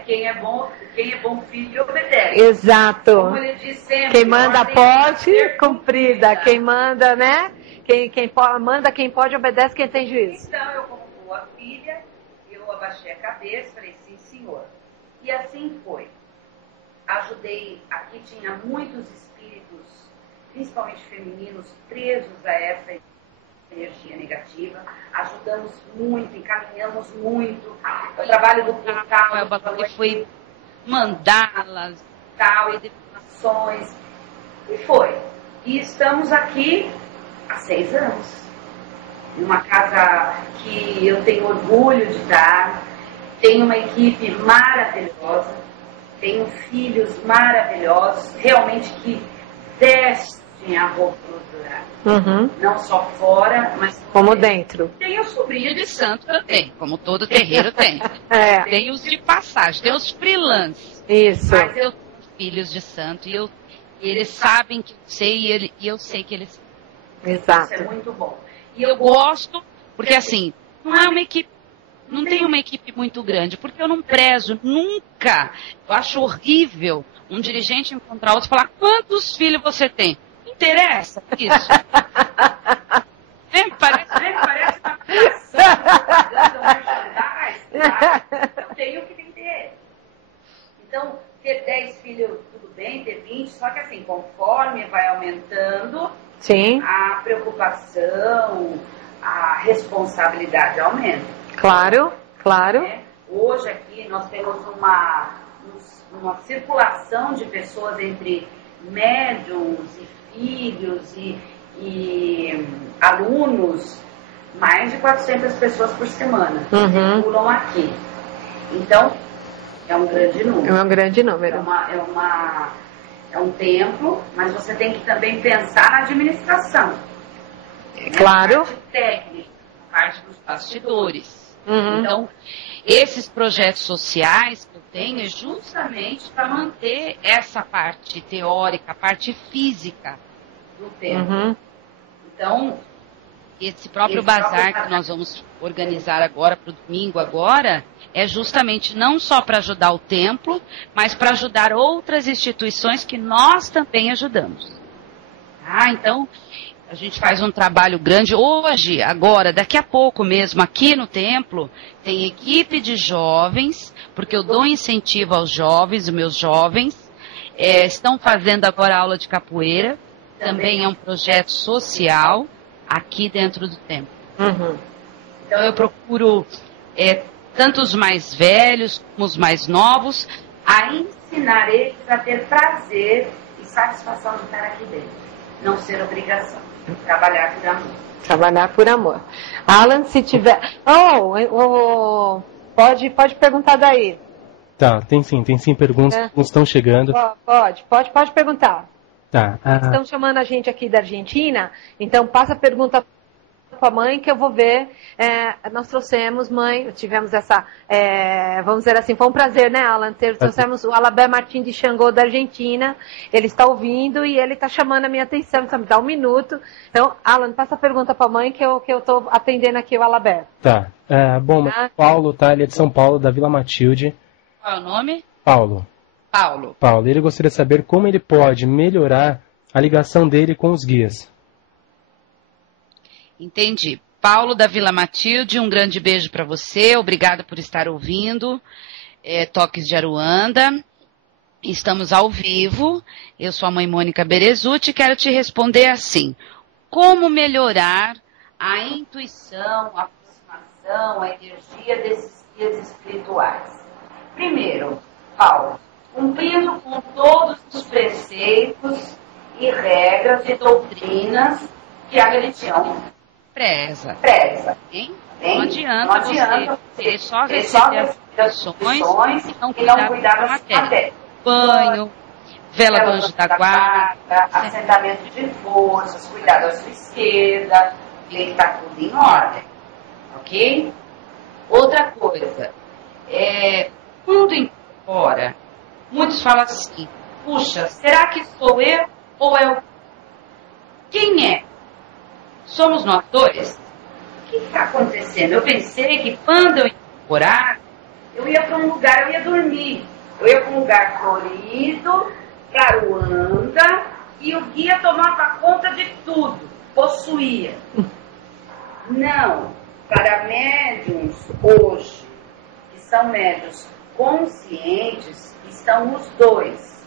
Quem é bom filho obedece. Exato. Como ele diz sempre, quem manda pode, cumprida. Quem manda, né? Manda quem pode, obedece quem tem juízo. Então, eu como boa filha, eu abaixei a cabeça, falei: sim, senhor. E assim foi. Ajudei, aqui tinha muitos espíritos, principalmente femininos, presos a essa energia negativa. Ajudamos muito, encaminhamos muito. O trabalho do portal foi mandá-las, tal, e definições. E foi. E estamos aqui há 6 anos. Uma casa que eu tenho orgulho de dar, tenho uma equipe maravilhosa, tenho filhos maravilhosos, realmente que vestem a roupa do não só fora, mas como dentro. Tem o sobrinho de santo também, como todo terreiro tem. Tem os de passagem, tem os freelance. Isso. Mas eu tenho filhos de santo e eles sabem que eu sei e eu sei que eles... Exato. Isso é muito bom. E eu gosto, porque assim, não é uma equipe, não tem uma equipe muito grande, porque eu não prezo nunca. Eu acho horrível um dirigente encontrar outro e falar: quantos filhos você tem? Não interessa isso. Parece uma aplicação. Eu tenho que vender. Então, ter 10 filhos, tudo bem, ter 20, só que assim, conforme vai aumentando, sim, a preocupação, a responsabilidade aumenta. Claro, claro. Hoje aqui nós temos uma circulação de pessoas entre médiums e filhos e alunos, mais de 400 pessoas por semana circulam aqui. Então, é um grande número. É um grande número. É um templo, mas você tem que também pensar na administração. Claro. Na parte técnica, na parte dos bastidores. Então, esses projetos sociais que eu tenho é justamente para manter essa parte teórica, a parte física do templo. Então, esse próprio bazar que nós vamos organizar agora para o domingo agora é justamente não só para ajudar o templo, mas para ajudar outras instituições que nós também ajudamos. Então, a gente faz um trabalho grande hoje, agora, daqui a pouco mesmo, aqui no templo, tem equipe de jovens, porque eu dou incentivo aos jovens, os meus jovens, estão fazendo agora aula de capoeira, também é um projeto social, aqui dentro do templo. Então eu procuro tanto os mais velhos como os mais novos a ensinar eles a ter prazer e satisfação de estar aqui dentro, não ser obrigação, trabalhar por amor. Trabalhar por amor. Alan, se tiver... pode perguntar daí. Tá, tem sim perguntas que estão chegando. Pode perguntar. Tá. Estão chamando a gente aqui da Argentina, então passa a pergunta para a mãe que eu vou ver. Nós trouxemos, mãe, tivemos essa, vamos dizer assim, foi um prazer, né, Alan? Trouxemos o Alabé Martins de Xangô da Argentina, ele está ouvindo e ele está chamando a minha atenção, então me dá um minuto. Então, Alan, passa a pergunta para a mãe que eu estou atendendo aqui o Alabé. Tá. Paulo, tá? Ele é de São Paulo, da Vila Matilde. Qual é o nome? Paulo. Ele gostaria de saber como ele pode melhorar a ligação dele com os guias. Entendi. Paulo da Vila Matilde, um grande beijo para você, obrigada por estar ouvindo Toques de Aruanda. Estamos ao vivo, eu sou a mãe Mônica Berezutti e quero te responder assim: como melhorar a intuição, a aproximação, a energia desses guias espirituais? Primeiro, Paulo, cumprindo com todos os preceitos e regras e doutrinas que a religião preza. Hein? Não adianta você só receber as instruções e não cuidar da matéria. Banho, vela do anjo da guarda, assentamento de forças, cuidar da sua esquerda, ver que está tudo em ordem. Ok? Outra coisa, quando incorpora, muitos falam assim: puxa, será que sou eu ou é o... Quem é? Somos nós dois? O que está acontecendo? Eu pensei que quando eu incorporar, eu ia para um lugar, eu ia dormir. Eu ia para um lugar florido, para Aruanda, e o guia tomava conta de tudo, possuía. Não, para médiums hoje, que são médiums conscientes, estão os dois.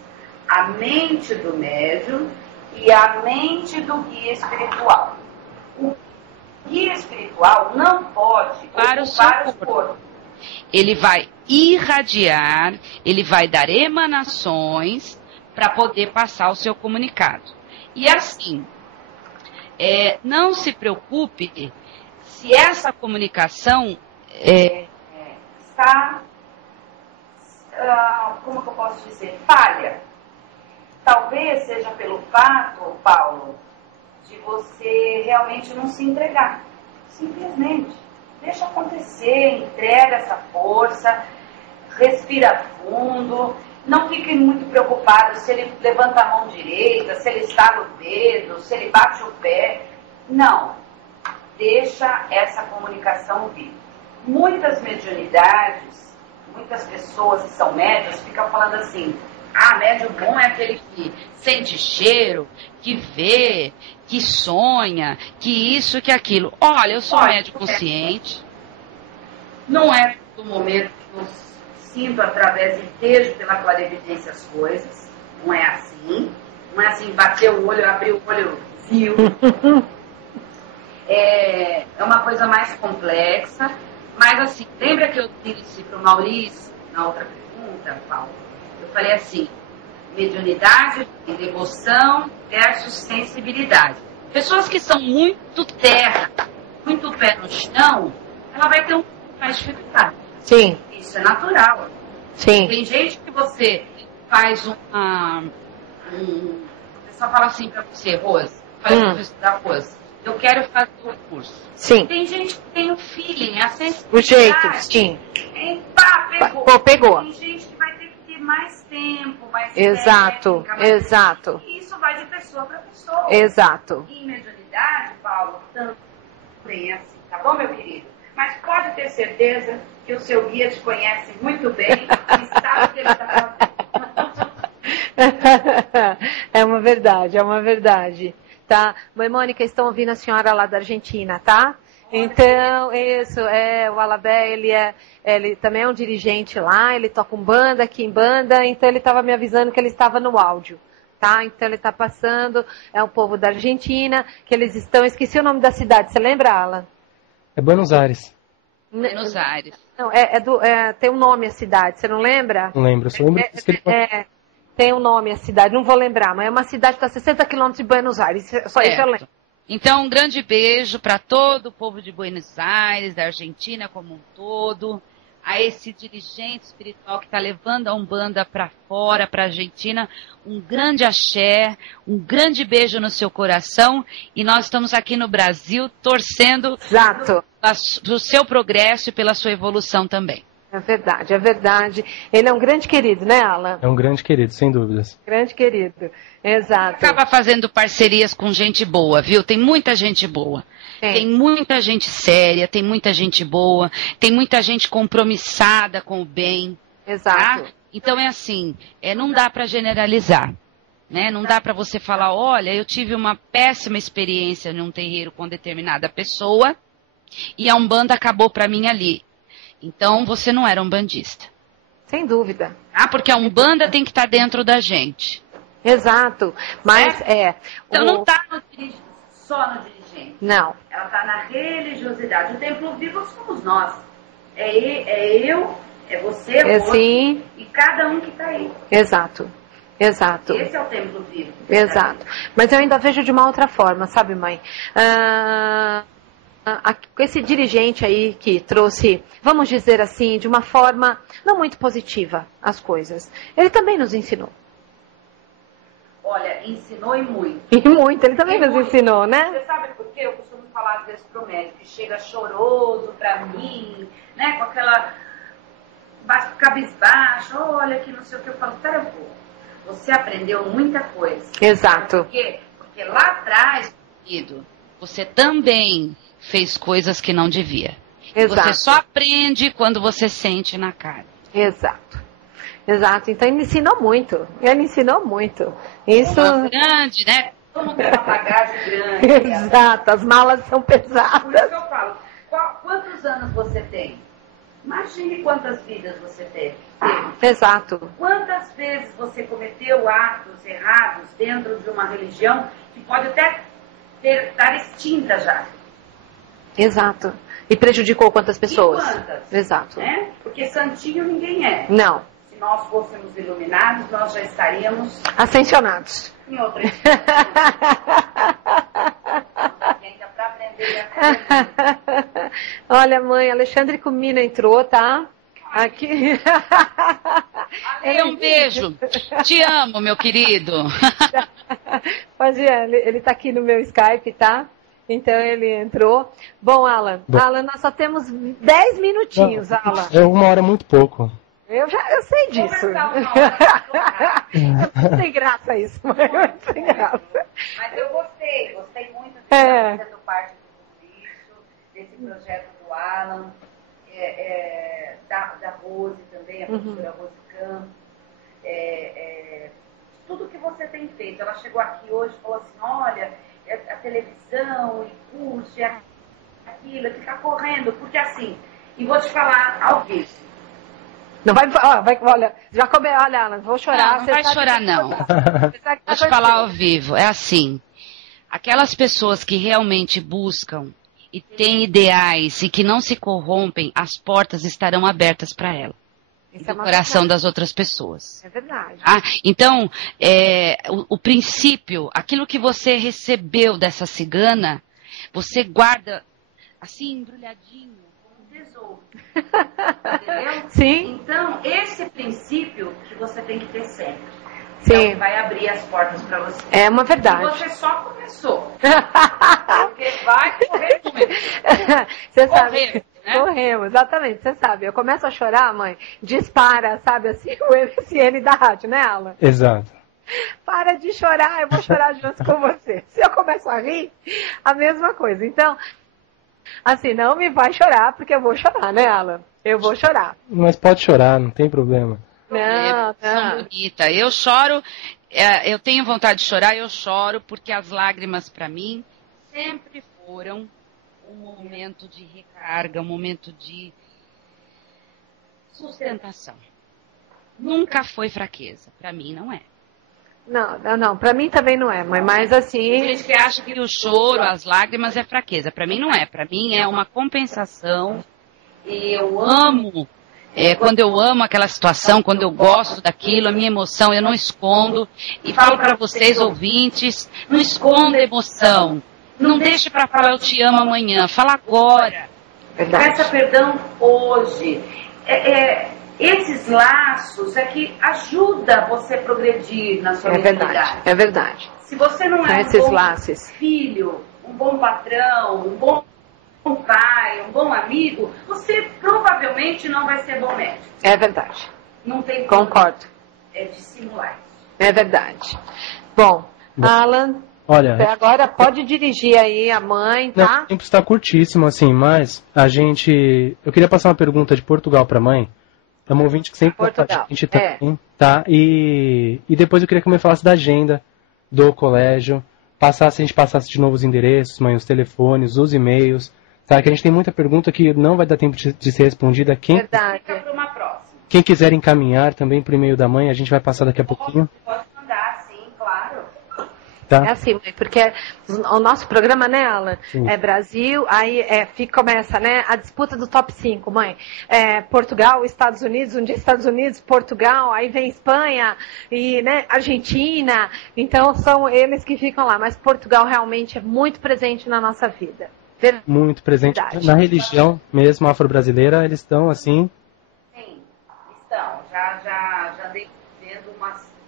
A mente do médium e a mente do guia espiritual. O guia espiritual não pode ocupar o corpo. Ele vai irradiar, ele vai dar emanações para poder passar o seu comunicado. E assim, não se preocupe se essa comunicação está, como que eu posso dizer, falha. Talvez seja pelo fato, Paulo, de você realmente não se entregar. Simplesmente, deixa acontecer, entrega essa força, respira fundo, não fique muito preocupado se ele levanta a mão direita, se ele estala o dedo, se ele bate o pé. Não, deixa essa comunicação vir. Muitas mediunidades, muitas pessoas que são médios ficam falando assim, médium bom é aquele que sente cheiro, que vê, que sonha, que isso, que aquilo. Olha, eu sou médium consciente, não é do momento que eu sinto através e vejo pela clarividência as coisas, não é assim, bater o olho, abrir o olho, viu. É uma coisa mais complexa, mas assim, lembra que eu disse para o Maurício, na outra pergunta, Paulo, eu falei assim, mediunidade e devoção versus sensibilidade. Pessoas que são muito terra, muito pé no chão, ela vai ter mais dificuldade. Sim. Isso é natural. Sim. Tem gente que você faz o pessoal fala assim pra você, Rose, faz o professor da Rose, eu quero fazer o curso. Sim. Tem gente que tem o feeling, a sensibilidade. O jeito, sim. Pegou. Tem gente que vai ter que ter mais tempo, mais exato, técnica, mais exato. E isso vai de pessoa para pessoa. Exato. E em mediunidade, Paulo, também é assim, tá bom, meu querido? Mas pode ter certeza que o seu guia te conhece muito bem e sabe o que ele está fazendo. É uma verdade, é uma verdade. Tá? Mãe Mônica, estão ouvindo a senhora lá da Argentina, tá? Então, isso, o Alabé, ele também é um dirigente lá, ele toca banda aqui em banda, então ele estava me avisando que ele estava no áudio, tá? Então ele está passando, é o povo da Argentina, que eles estão, esqueci o nome da cidade, você lembra, Alan? É Buenos Aires. Buenos Aires. Não, tem um nome a cidade, você não lembra? Não lembro, só lembro que ele tem um nome a cidade, não vou lembrar, mas é uma cidade que está a 60 quilômetros de Buenos Aires, só isso eu lembro. Então, um grande beijo para todo o povo de Buenos Aires, da Argentina como um todo, a esse dirigente espiritual que está levando a Umbanda para fora, para a Argentina, um grande axé, um grande beijo no seu coração, e nós estamos aqui no Brasil torcendo pelo seu progresso e pela sua evolução também. É verdade, é verdade. Ele é um grande querido, né, Alan? É um grande querido, sem dúvidas. Grande querido, exato. Acaba fazendo parcerias com gente boa, viu? Tem muita gente boa. Tem muita gente séria, tem muita gente boa, tem muita gente compromissada com o bem. Exato. Tá? Então é assim, não dá para generalizar. Né? Não dá para você falar, olha, eu tive uma péssima experiência num terreiro com determinada pessoa e a Umbanda acabou para mim ali. Então, você não era umbandista. Sem dúvida. Porque a Umbanda tem que estar dentro da gente. Exato. Mas Então, não está só no dirigente. Não. Ela está na religiosidade. O templo vivo somos nós. Eu, você, é você. Sim. E cada um que está aí. Exato. Exato. Esse é o templo vivo. Exato. Mas eu ainda vejo de uma outra forma, sabe, mãe? Esse dirigente aí que trouxe, vamos dizer assim, de uma forma não muito positiva as coisas, ele também nos ensinou. Olha, ensinou e muito. E muito, ele também nos ensinou, né? Você sabe por quê? Eu costumo falar às vezes pro médico, que chega choroso pra mim, né, com aquela cabisbaixo, olha que não sei o que, eu falo, pera um pouco, você aprendeu muita coisa. Exato. Por quê? Porque lá atrás, querido, você também fez coisas que não devia. Exato. Você só aprende quando você sente na cara. Exato. Exato. Então ele ensinou muito. Ele ensinou muito. Isso. Grande, né? Todo mundo tem uma bagagem grande. Exato. As malas são pesadas. Por isso que eu falo, quantos anos você tem? Imagine quantas vidas você teve. Exato. Quantas vezes você cometeu atos errados dentro de uma religião que pode até estar extinta já. Exato. E prejudicou quantas pessoas? E quantas? Exato. Né? Porque santinho ninguém é. Não. se nós fôssemos iluminados, nós já estaríamos ascensionados. Em outra ainda para aprender a aprender. Olha, mãe, Alexandre Comina entrou, tá? Aqui. Um beijo. Te amo, meu querido. Pode ir, ele tá aqui no meu Skype, tá? Então ele entrou. Bom, Alan, nós só temos 10 minutinhos, Alan. É 1 hora muito pouco. Eu sei disso. É muito sem graça isso, mas é muito sem graça. Mas eu gostei muito de estar fazendo parte do serviço, desse projeto do Alan, da Rose também, a professora Rose Campos. Tudo que você tem feito. Ela chegou aqui hoje e falou assim, olha, a televisão, e curso, e aquilo, ficar correndo, porque assim, e vou te falar ao vivo. Não vai, olha, já olha, Alan, vou chorar. Não vai chorar, não. Vou te falar ao vivo, é assim, aquelas pessoas que realmente buscam e têm ideais e que não se corrompem, as portas estarão abertas para ela. Isso no coração das outras pessoas. É verdade. Então, o princípio, aquilo que você recebeu dessa cigana, você guarda assim, embrulhadinho. Tesouro. Entendeu? Sim. Então, esse princípio que você tem que ter sempre. Sim. Então, vai abrir as portas para você. É uma verdade. E você só começou. Porque vai correr muito. Você sabe. Né? Corremos, exatamente. Você sabe, eu começo a chorar, mãe, dispara, sabe assim, o MSN da rádio, né, Alan? Exato. Para de chorar, eu vou chorar junto com você. Se eu começo a rir, a mesma coisa. Então, assim, não me vai chorar, porque eu vou chorar, né, Alan? Eu vou chorar. Mas pode chorar, não tem problema. Não. Bonita. Eu choro, eu tenho vontade de chorar, eu choro, porque as lágrimas, para mim, sempre foram um momento de recarga, um momento de sustentação. Nunca foi fraqueza. Para mim, não é. Não, para mim também não é, mãe, mas assim... Tem gente que acha que o choro, as lágrimas é fraqueza. Para mim não é. Para mim é uma compensação. E eu amo, quando eu amo aquela situação, quando eu gosto daquilo, a minha emoção, eu não escondo. E falo para vocês, ouvintes, não esconda a emoção. Não deixe para falar eu te amo amanhã, fala agora. Peça perdão hoje. Esses laços é que ajuda você a progredir na sua mentalidade. É verdade. Se você não é esses um bom laços. filho, um bom patrão, um bom pai, um bom amigo, você provavelmente não vai ser bom médico. É verdade. Não tem como. Concordo. É dissimular. É verdade. Bom. Alan... Olha, agora pode dirigir aí a mãe, tá? O tempo está curtíssimo, assim, mas eu queria passar uma pergunta de Portugal para a mãe. É uma ouvinte que sempre Portugal. A gente também, tá? E depois eu queria que a mãe falasse da agenda do colégio, a gente passasse de novo os endereços, mãe, os telefones, os e-mails, tá? Que a gente tem muita pergunta que não vai dar tempo de ser respondida. Verdade. Fica para uma próxima. Quem quiser encaminhar também para o e-mail da mãe, a gente vai passar daqui a pouquinho. Pode mandar, sim, claro. Tá? É assim, mãe, porque o nosso programa, né, Alan? Sim. É Brasil, aí começa, né, a disputa do top 5, mãe. Portugal, Estados Unidos, um dia Estados Unidos, Portugal, aí vem Espanha e, né, Argentina. Então são eles que ficam lá, mas Portugal realmente é muito presente na nossa vida. Muito presente. Verdade. Na religião mesmo afro-brasileira, eles estão assim. Sim, estão. Já andei vendo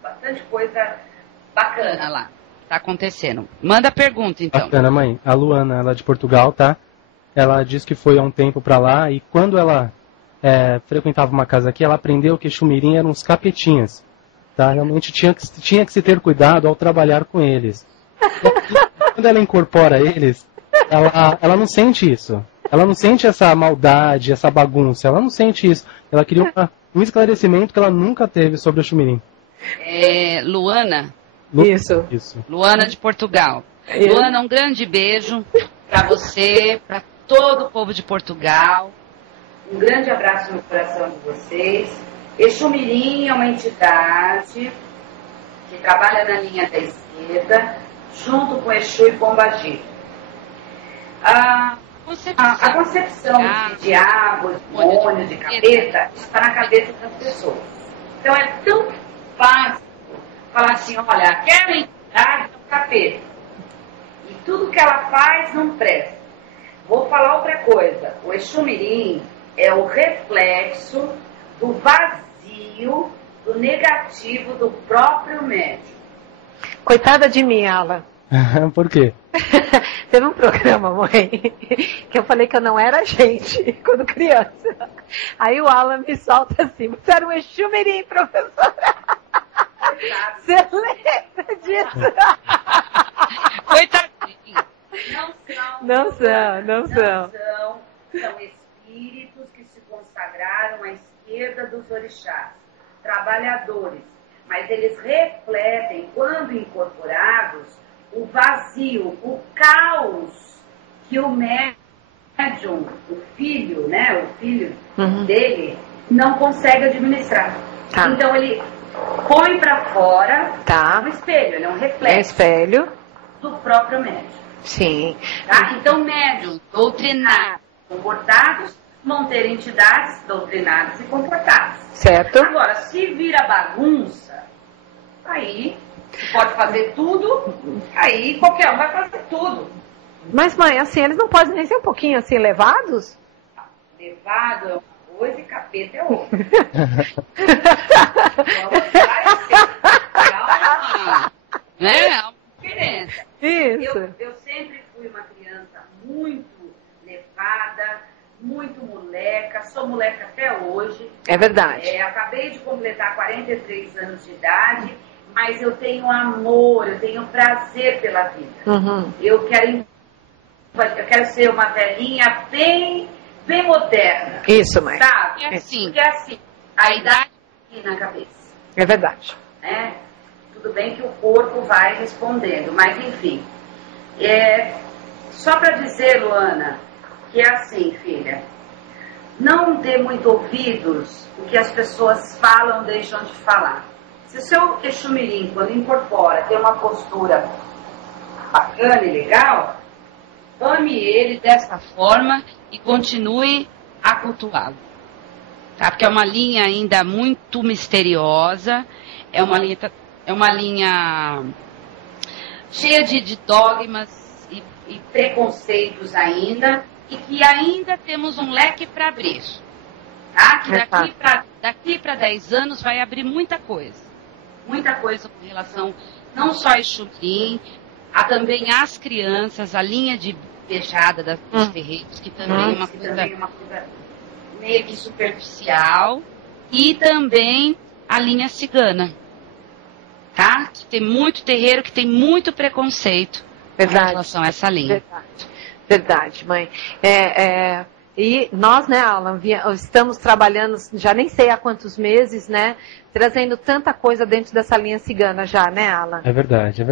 bastante coisa bacana lá. Tá acontecendo. Manda a pergunta, então. Bacana, mãe. A Luana, ela é de Portugal, tá? Ela diz que foi há um tempo pra lá e quando ela frequentava uma casa aqui, ela aprendeu que Xumirim eram uns capetinhas, tá? Realmente tinha que se ter cuidado ao trabalhar com eles. Quando ela incorpora eles, ela não sente isso. Ela não sente essa maldade, essa bagunça. Ela não sente isso. Ela queria um esclarecimento que ela nunca teve sobre o Xumirim. Luana... Isso. Luana de Portugal. Luana, um grande beijo para você, para todo o povo de Portugal. Um grande abraço no coração de vocês. Exumirim é uma entidade que trabalha na linha da esquerda, junto com Exu e Pombagira. A concepção de diabo, de demônio, de capeta, está na cabeça das pessoas. Então é tão fácil falar assim, olha, aquela entidade é um capeta. E tudo que ela faz não presta. Vou falar outra coisa. O Exu Mirim é o reflexo do vazio, do negativo do próprio médium. Coitada de mim, Alan. Por quê? Teve um programa, mãe, que eu falei que eu não era gente quando criança. Aí o Alan me solta assim, você era um Exu Mirim, professora. Você lembra disso? Coitadinho. Não são. São espíritos que se consagraram à esquerda dos orixás, trabalhadores, mas eles refletem, quando incorporados, o vazio, o caos que o médium, o filho, né, o filho dele, não consegue administrar. Tá. Então ele põe para fora um espelho, ele é um reflexo espelho do próprio médium. Sim. Tá? Então médium doutrinados, comportados, vão ter entidades doutrinadas e comportadas. Certo. Agora, se vira bagunça, aí pode fazer tudo, aí qualquer um vai fazer tudo. Mas, mãe, assim, eles não podem nem ser um pouquinho assim levados? Levado é uma coisa e capeta é outra. Vamos esclarecer. É uma diferença. Isso. Eu sempre fui uma criança muito levada, muito moleca, sou moleca até hoje. É verdade. Acabei de completar 43 anos de idade, mas eu tenho amor, eu tenho prazer pela vida. Eu quero ser uma velhinha bem moderna. Isso, mãe. Sabe? Porque é assim, a idade aqui na cabeça. É verdade. Tudo bem que o corpo vai respondendo, mas enfim. Só para dizer, Luana, que é assim, filha, não dê muito ouvidos o que as pessoas falam, deixam de falar. Se o seu Exu Mirim, quando incorpora, tem uma postura bacana e legal, ame ele dessa forma e continue a cultuá-lo. Tá? Porque é uma linha ainda muito misteriosa, é uma linha cheia de dogmas e preconceitos ainda, e que ainda temos um leque para abrir. Tá? Que daqui para 10 anos vai abrir muita coisa. Muita coisa com relação não só a Exu Mirim, há também as crianças, a linha de beijada dos terreiros, que também é uma coisa meio que superficial, e também a linha cigana, tá? Que tem muito terreiro, que tem muito preconceito em relação a essa linha. Verdade, mãe. E nós, né, Alan, estamos trabalhando, já nem sei há quantos meses, né, trazendo tanta coisa dentro dessa linha cigana já, né, Alan? É verdade.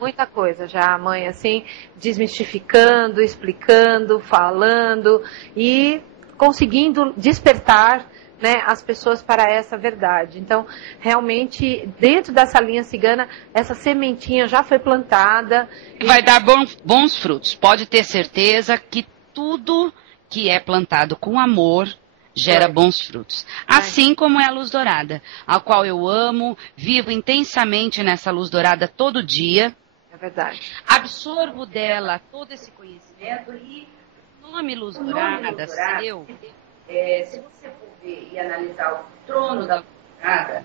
Muita coisa já, mãe, assim, desmistificando, explicando, falando e conseguindo despertar, né, as pessoas para essa verdade. Então, realmente, dentro dessa linha cigana, essa sementinha já foi plantada. E vai dar bons frutos. Pode ter certeza que tudo que é plantado com amor gera bons frutos. Assim como é a luz dourada, a qual eu amo, vivo intensamente nessa luz dourada todo dia. É verdade. Absorvo dela todo esse conhecimento e o nome luz dourada, seu... se você for ver e analisar o trono da luz dourada,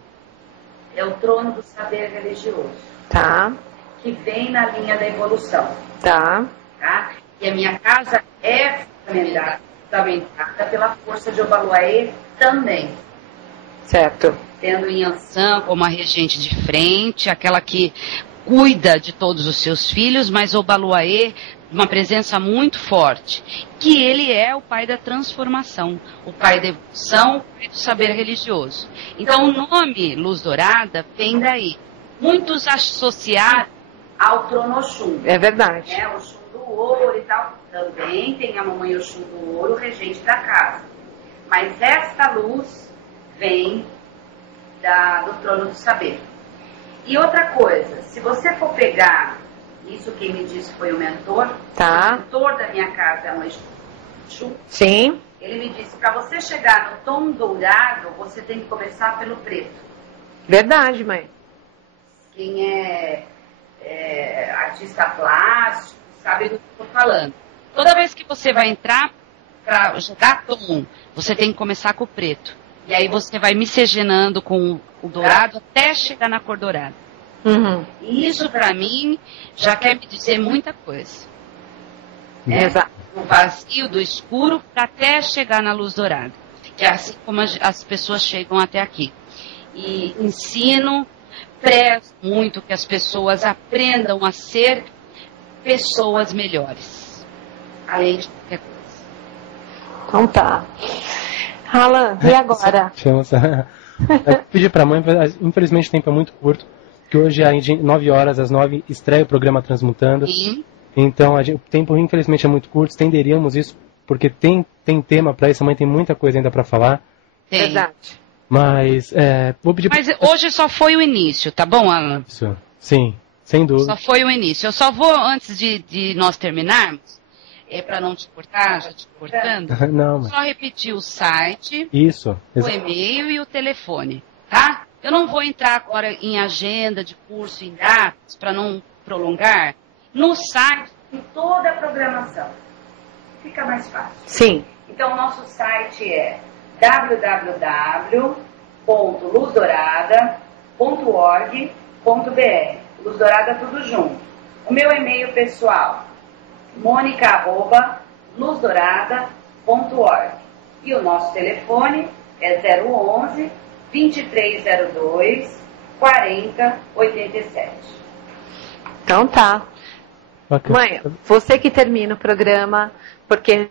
é o trono do saber religioso. Tá. Que vem na linha da evolução. Tá. E a minha casa é fundamentada pela força de Obaluaê também. Certo. Tendo Yansan como a regente de frente, aquela que cuida de todos os seus filhos, mas Obaluaê, uma presença muito forte, que ele é o pai da transformação, o pai da evolução, o pai do saber religioso. Então o nome Luz Dourada vem daí. Muitos associaram ao trono Oxum. É verdade. Oxum do ouro e tal. Também tem a mamãe Oxum do ouro, regente da casa. Mas esta luz vem do trono do saber. E outra coisa, se você for pegar, isso quem me disse foi o mentor, tá. O mentor da minha casa é um Exu. Sim. Ele me disse, para você chegar no tom dourado, você tem que começar pelo preto. Verdade, mãe. Quem é artista plástico sabe do que eu estou falando. Toda vez que você vai entrar para jogar tom, você tem que começar com o preto. E aí você vai miscigenando com o dourado até chegar na cor dourada. Uhum. Isso, para mim, já quer me dizer muita coisa. Exato. Do vazio, do escuro, para até chegar na luz dourada. Que é assim como as pessoas chegam até aqui. E ensino, prezo muito que as pessoas aprendam a ser pessoas melhores. Além de qualquer coisa. Então tá. Alan, e agora? Eu pedi pra mãe, infelizmente o tempo é muito curto, que hoje às 9 horas, às 9, estreia o programa Transmutando. Sim. Então o tempo infelizmente é muito curto, estenderíamos isso, porque tem tema pra isso, a mãe tem muita coisa ainda pra falar. Tem. Verdade. Mas, vou pedir Mas hoje só foi o início, tá bom, Alan? Isso, sim, sem dúvida. Só foi o início. Eu só vou, antes de nós terminarmos, para não te cortar, já te cortando, Não, mas... só repetir o site, Isso. o e-mail e o telefone, tá? Eu não vou entrar agora em agenda de curso, em datas, para não prolongar. No site Em toda a programação. Fica mais fácil. Sim. Então, o nosso site é www.luzdourada.org.br. Luz Dourada tudo junto. O meu e-mail pessoal, monica@luzdourada.org. E o nosso telefone é 011 2302 4087. Então tá. Bacana. Mãe, você que termina o programa, porque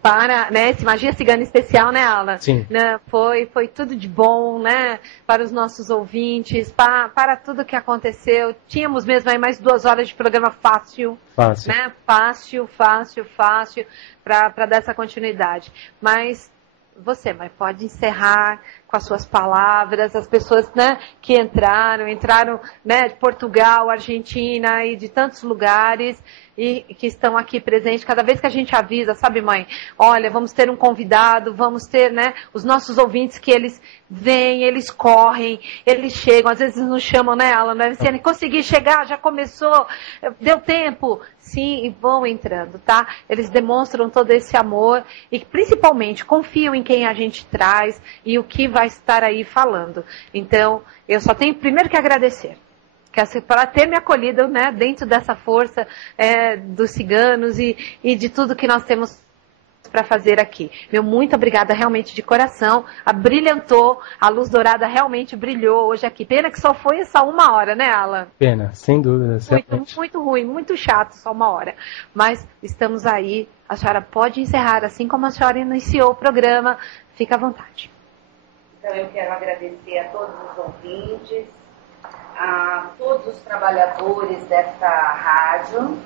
para, né, esse Magia Cigana especial, né, Alan? Sim. Né, foi tudo de bom, né, para os nossos ouvintes, para tudo que aconteceu. Tínhamos mesmo aí mais 2 horas de programa fácil. Né? Fácil, para dar essa continuidade. Mas você, mãe, pode encerrar com as suas palavras, as pessoas, né, que entraram, né, de Portugal, Argentina e de tantos lugares e que estão aqui presentes. Cada vez que a gente avisa, sabe, mãe, olha, vamos ter um convidado, vamos ter, né, os nossos ouvintes que eles vêm, eles correm, eles chegam, às vezes nos chamam, né, Alan, né, Luciane, consegui chegar, já começou, deu tempo. Sim, e vão entrando, tá? Eles demonstram todo esse amor e principalmente confiam em quem a gente traz e o que vai estar aí falando. Então, eu só tenho primeiro que agradecer. Para ter me acolhido, né, dentro dessa força dos ciganos e de tudo que nós temos para fazer aqui. Meu muito obrigada realmente de coração. Brilhantou, a luz dourada realmente brilhou hoje aqui. Pena que só foi essa 1 hora, né, Alan? Pena, sem dúvida. Muito ruim, muito chato, só 1 hora. Mas estamos aí, a senhora pode encerrar, assim como a senhora iniciou o programa. Fica à vontade. Então eu quero agradecer a todos os ouvintes, a todos os trabalhadores desta rádio,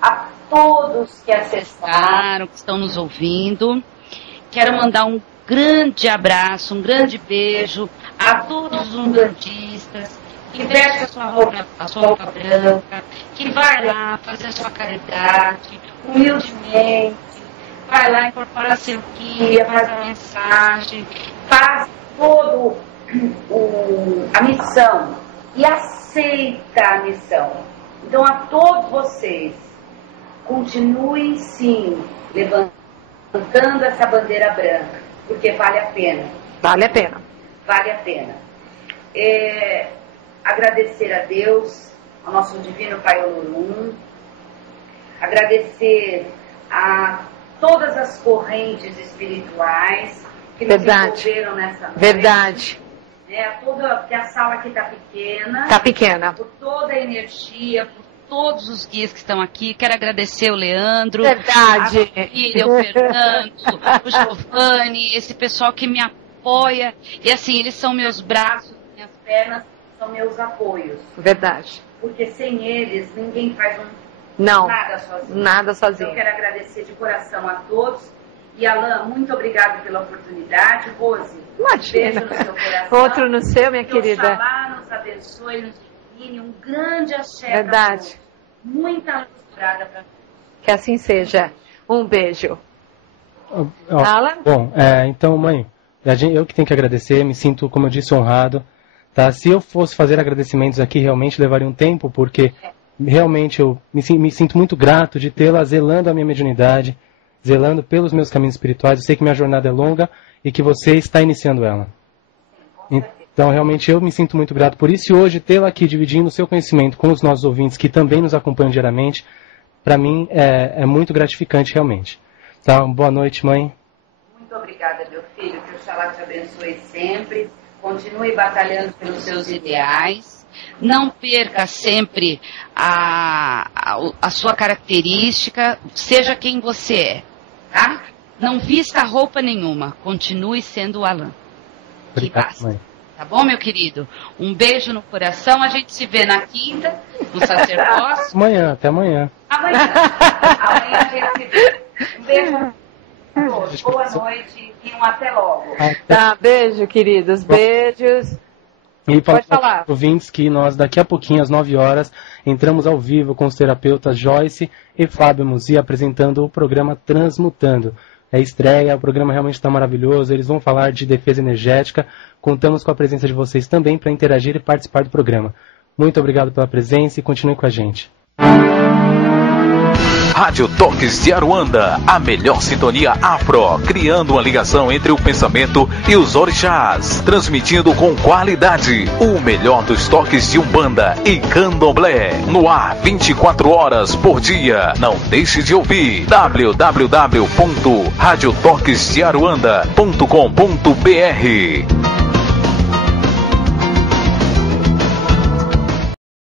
a todos que acessaram, que estão nos ouvindo. Quero mandar um grande abraço, um grande beijo a todos os umbandistas que vestem a sua roupa branca, que vai lá fazer a sua caridade, humildemente, vai lá incorporar seu guia, faz a mensagem, faz todo a missão e aceita a missão. Então, a todos vocês, continuem sim levantando essa bandeira branca, porque vale a pena. Vale a pena. Vale a pena. Agradecer a Deus, ao nosso divino Pai Olorum, agradecer a todas as correntes espirituais que nos envolveram nessa noite. Verdade. Porque a sala aqui está pequena. Está pequena. Por toda a energia, por todos os guias que estão aqui. Quero agradecer o Leandro, Verdade. a filha, o Fernando, o Giovanni, esse pessoal que me apoia. E assim, eles são meus braços, minhas pernas, são meus apoios. Verdade. Porque sem eles, ninguém faz nada sozinho. Eu quero agradecer de coração a todos. E Alan, muito obrigado pela oportunidade. Rose, imagina. Beijo no seu coração. Outro no seu, minha querida. Oxalá nos abençoe, nos ilumine. Um grande axé. Verdade. Muita luz dourada para todos. Que assim seja. Um beijo. Alan? Bom, então, mãe, eu que tenho que agradecer. Me sinto, como eu disse, honrado Tá? Se eu fosse fazer agradecimentos aqui, realmente levaria um tempo, porque realmente eu me sinto muito grato de tê-la zelando a minha mediunidade, zelando pelos meus caminhos espirituais. Eu sei que minha jornada é longa e que você está iniciando ela. Então, realmente, eu me sinto muito grato por isso. E hoje, tê-la aqui dividindo o seu conhecimento com os nossos ouvintes, que também nos acompanham diariamente, para mim é muito gratificante, realmente. Tá? Boa noite, mãe. Muito obrigada, meu filho. Que Oxalá te abençoe sempre. Continue batalhando pelos seus ideais. Não perca sempre a sua característica, seja quem você é, tá? Não vista roupa nenhuma, continue sendo o Alan. Que basta. Mãe. Tá bom, meu querido? Um beijo no coração, a gente se vê na quinta, no sacerdócio. Amanhã, até amanhã. Amanhã a gente se vê. Um beijo a todos, boa noite e um até logo. Tá, beijo, queridos, beijos. E pode falar, ouvintes, que nós daqui a pouquinho, às 9 horas, entramos ao vivo com os terapeutas Joyce e Fábio Musi apresentando o programa Transmutando. É estreia, o programa realmente está maravilhoso, eles vão falar de defesa energética. Contamos com a presença de vocês também para interagir e participar do programa. Muito obrigado pela presença e continue com a gente. Rádio Toques de Aruanda, a melhor sintonia afro, criando uma ligação entre o pensamento e os orixás, transmitindo com qualidade o melhor dos toques de Umbanda e Candomblé, no ar 24 horas por dia. Não deixe de ouvir www.radiotoquesdearuanda.com.br.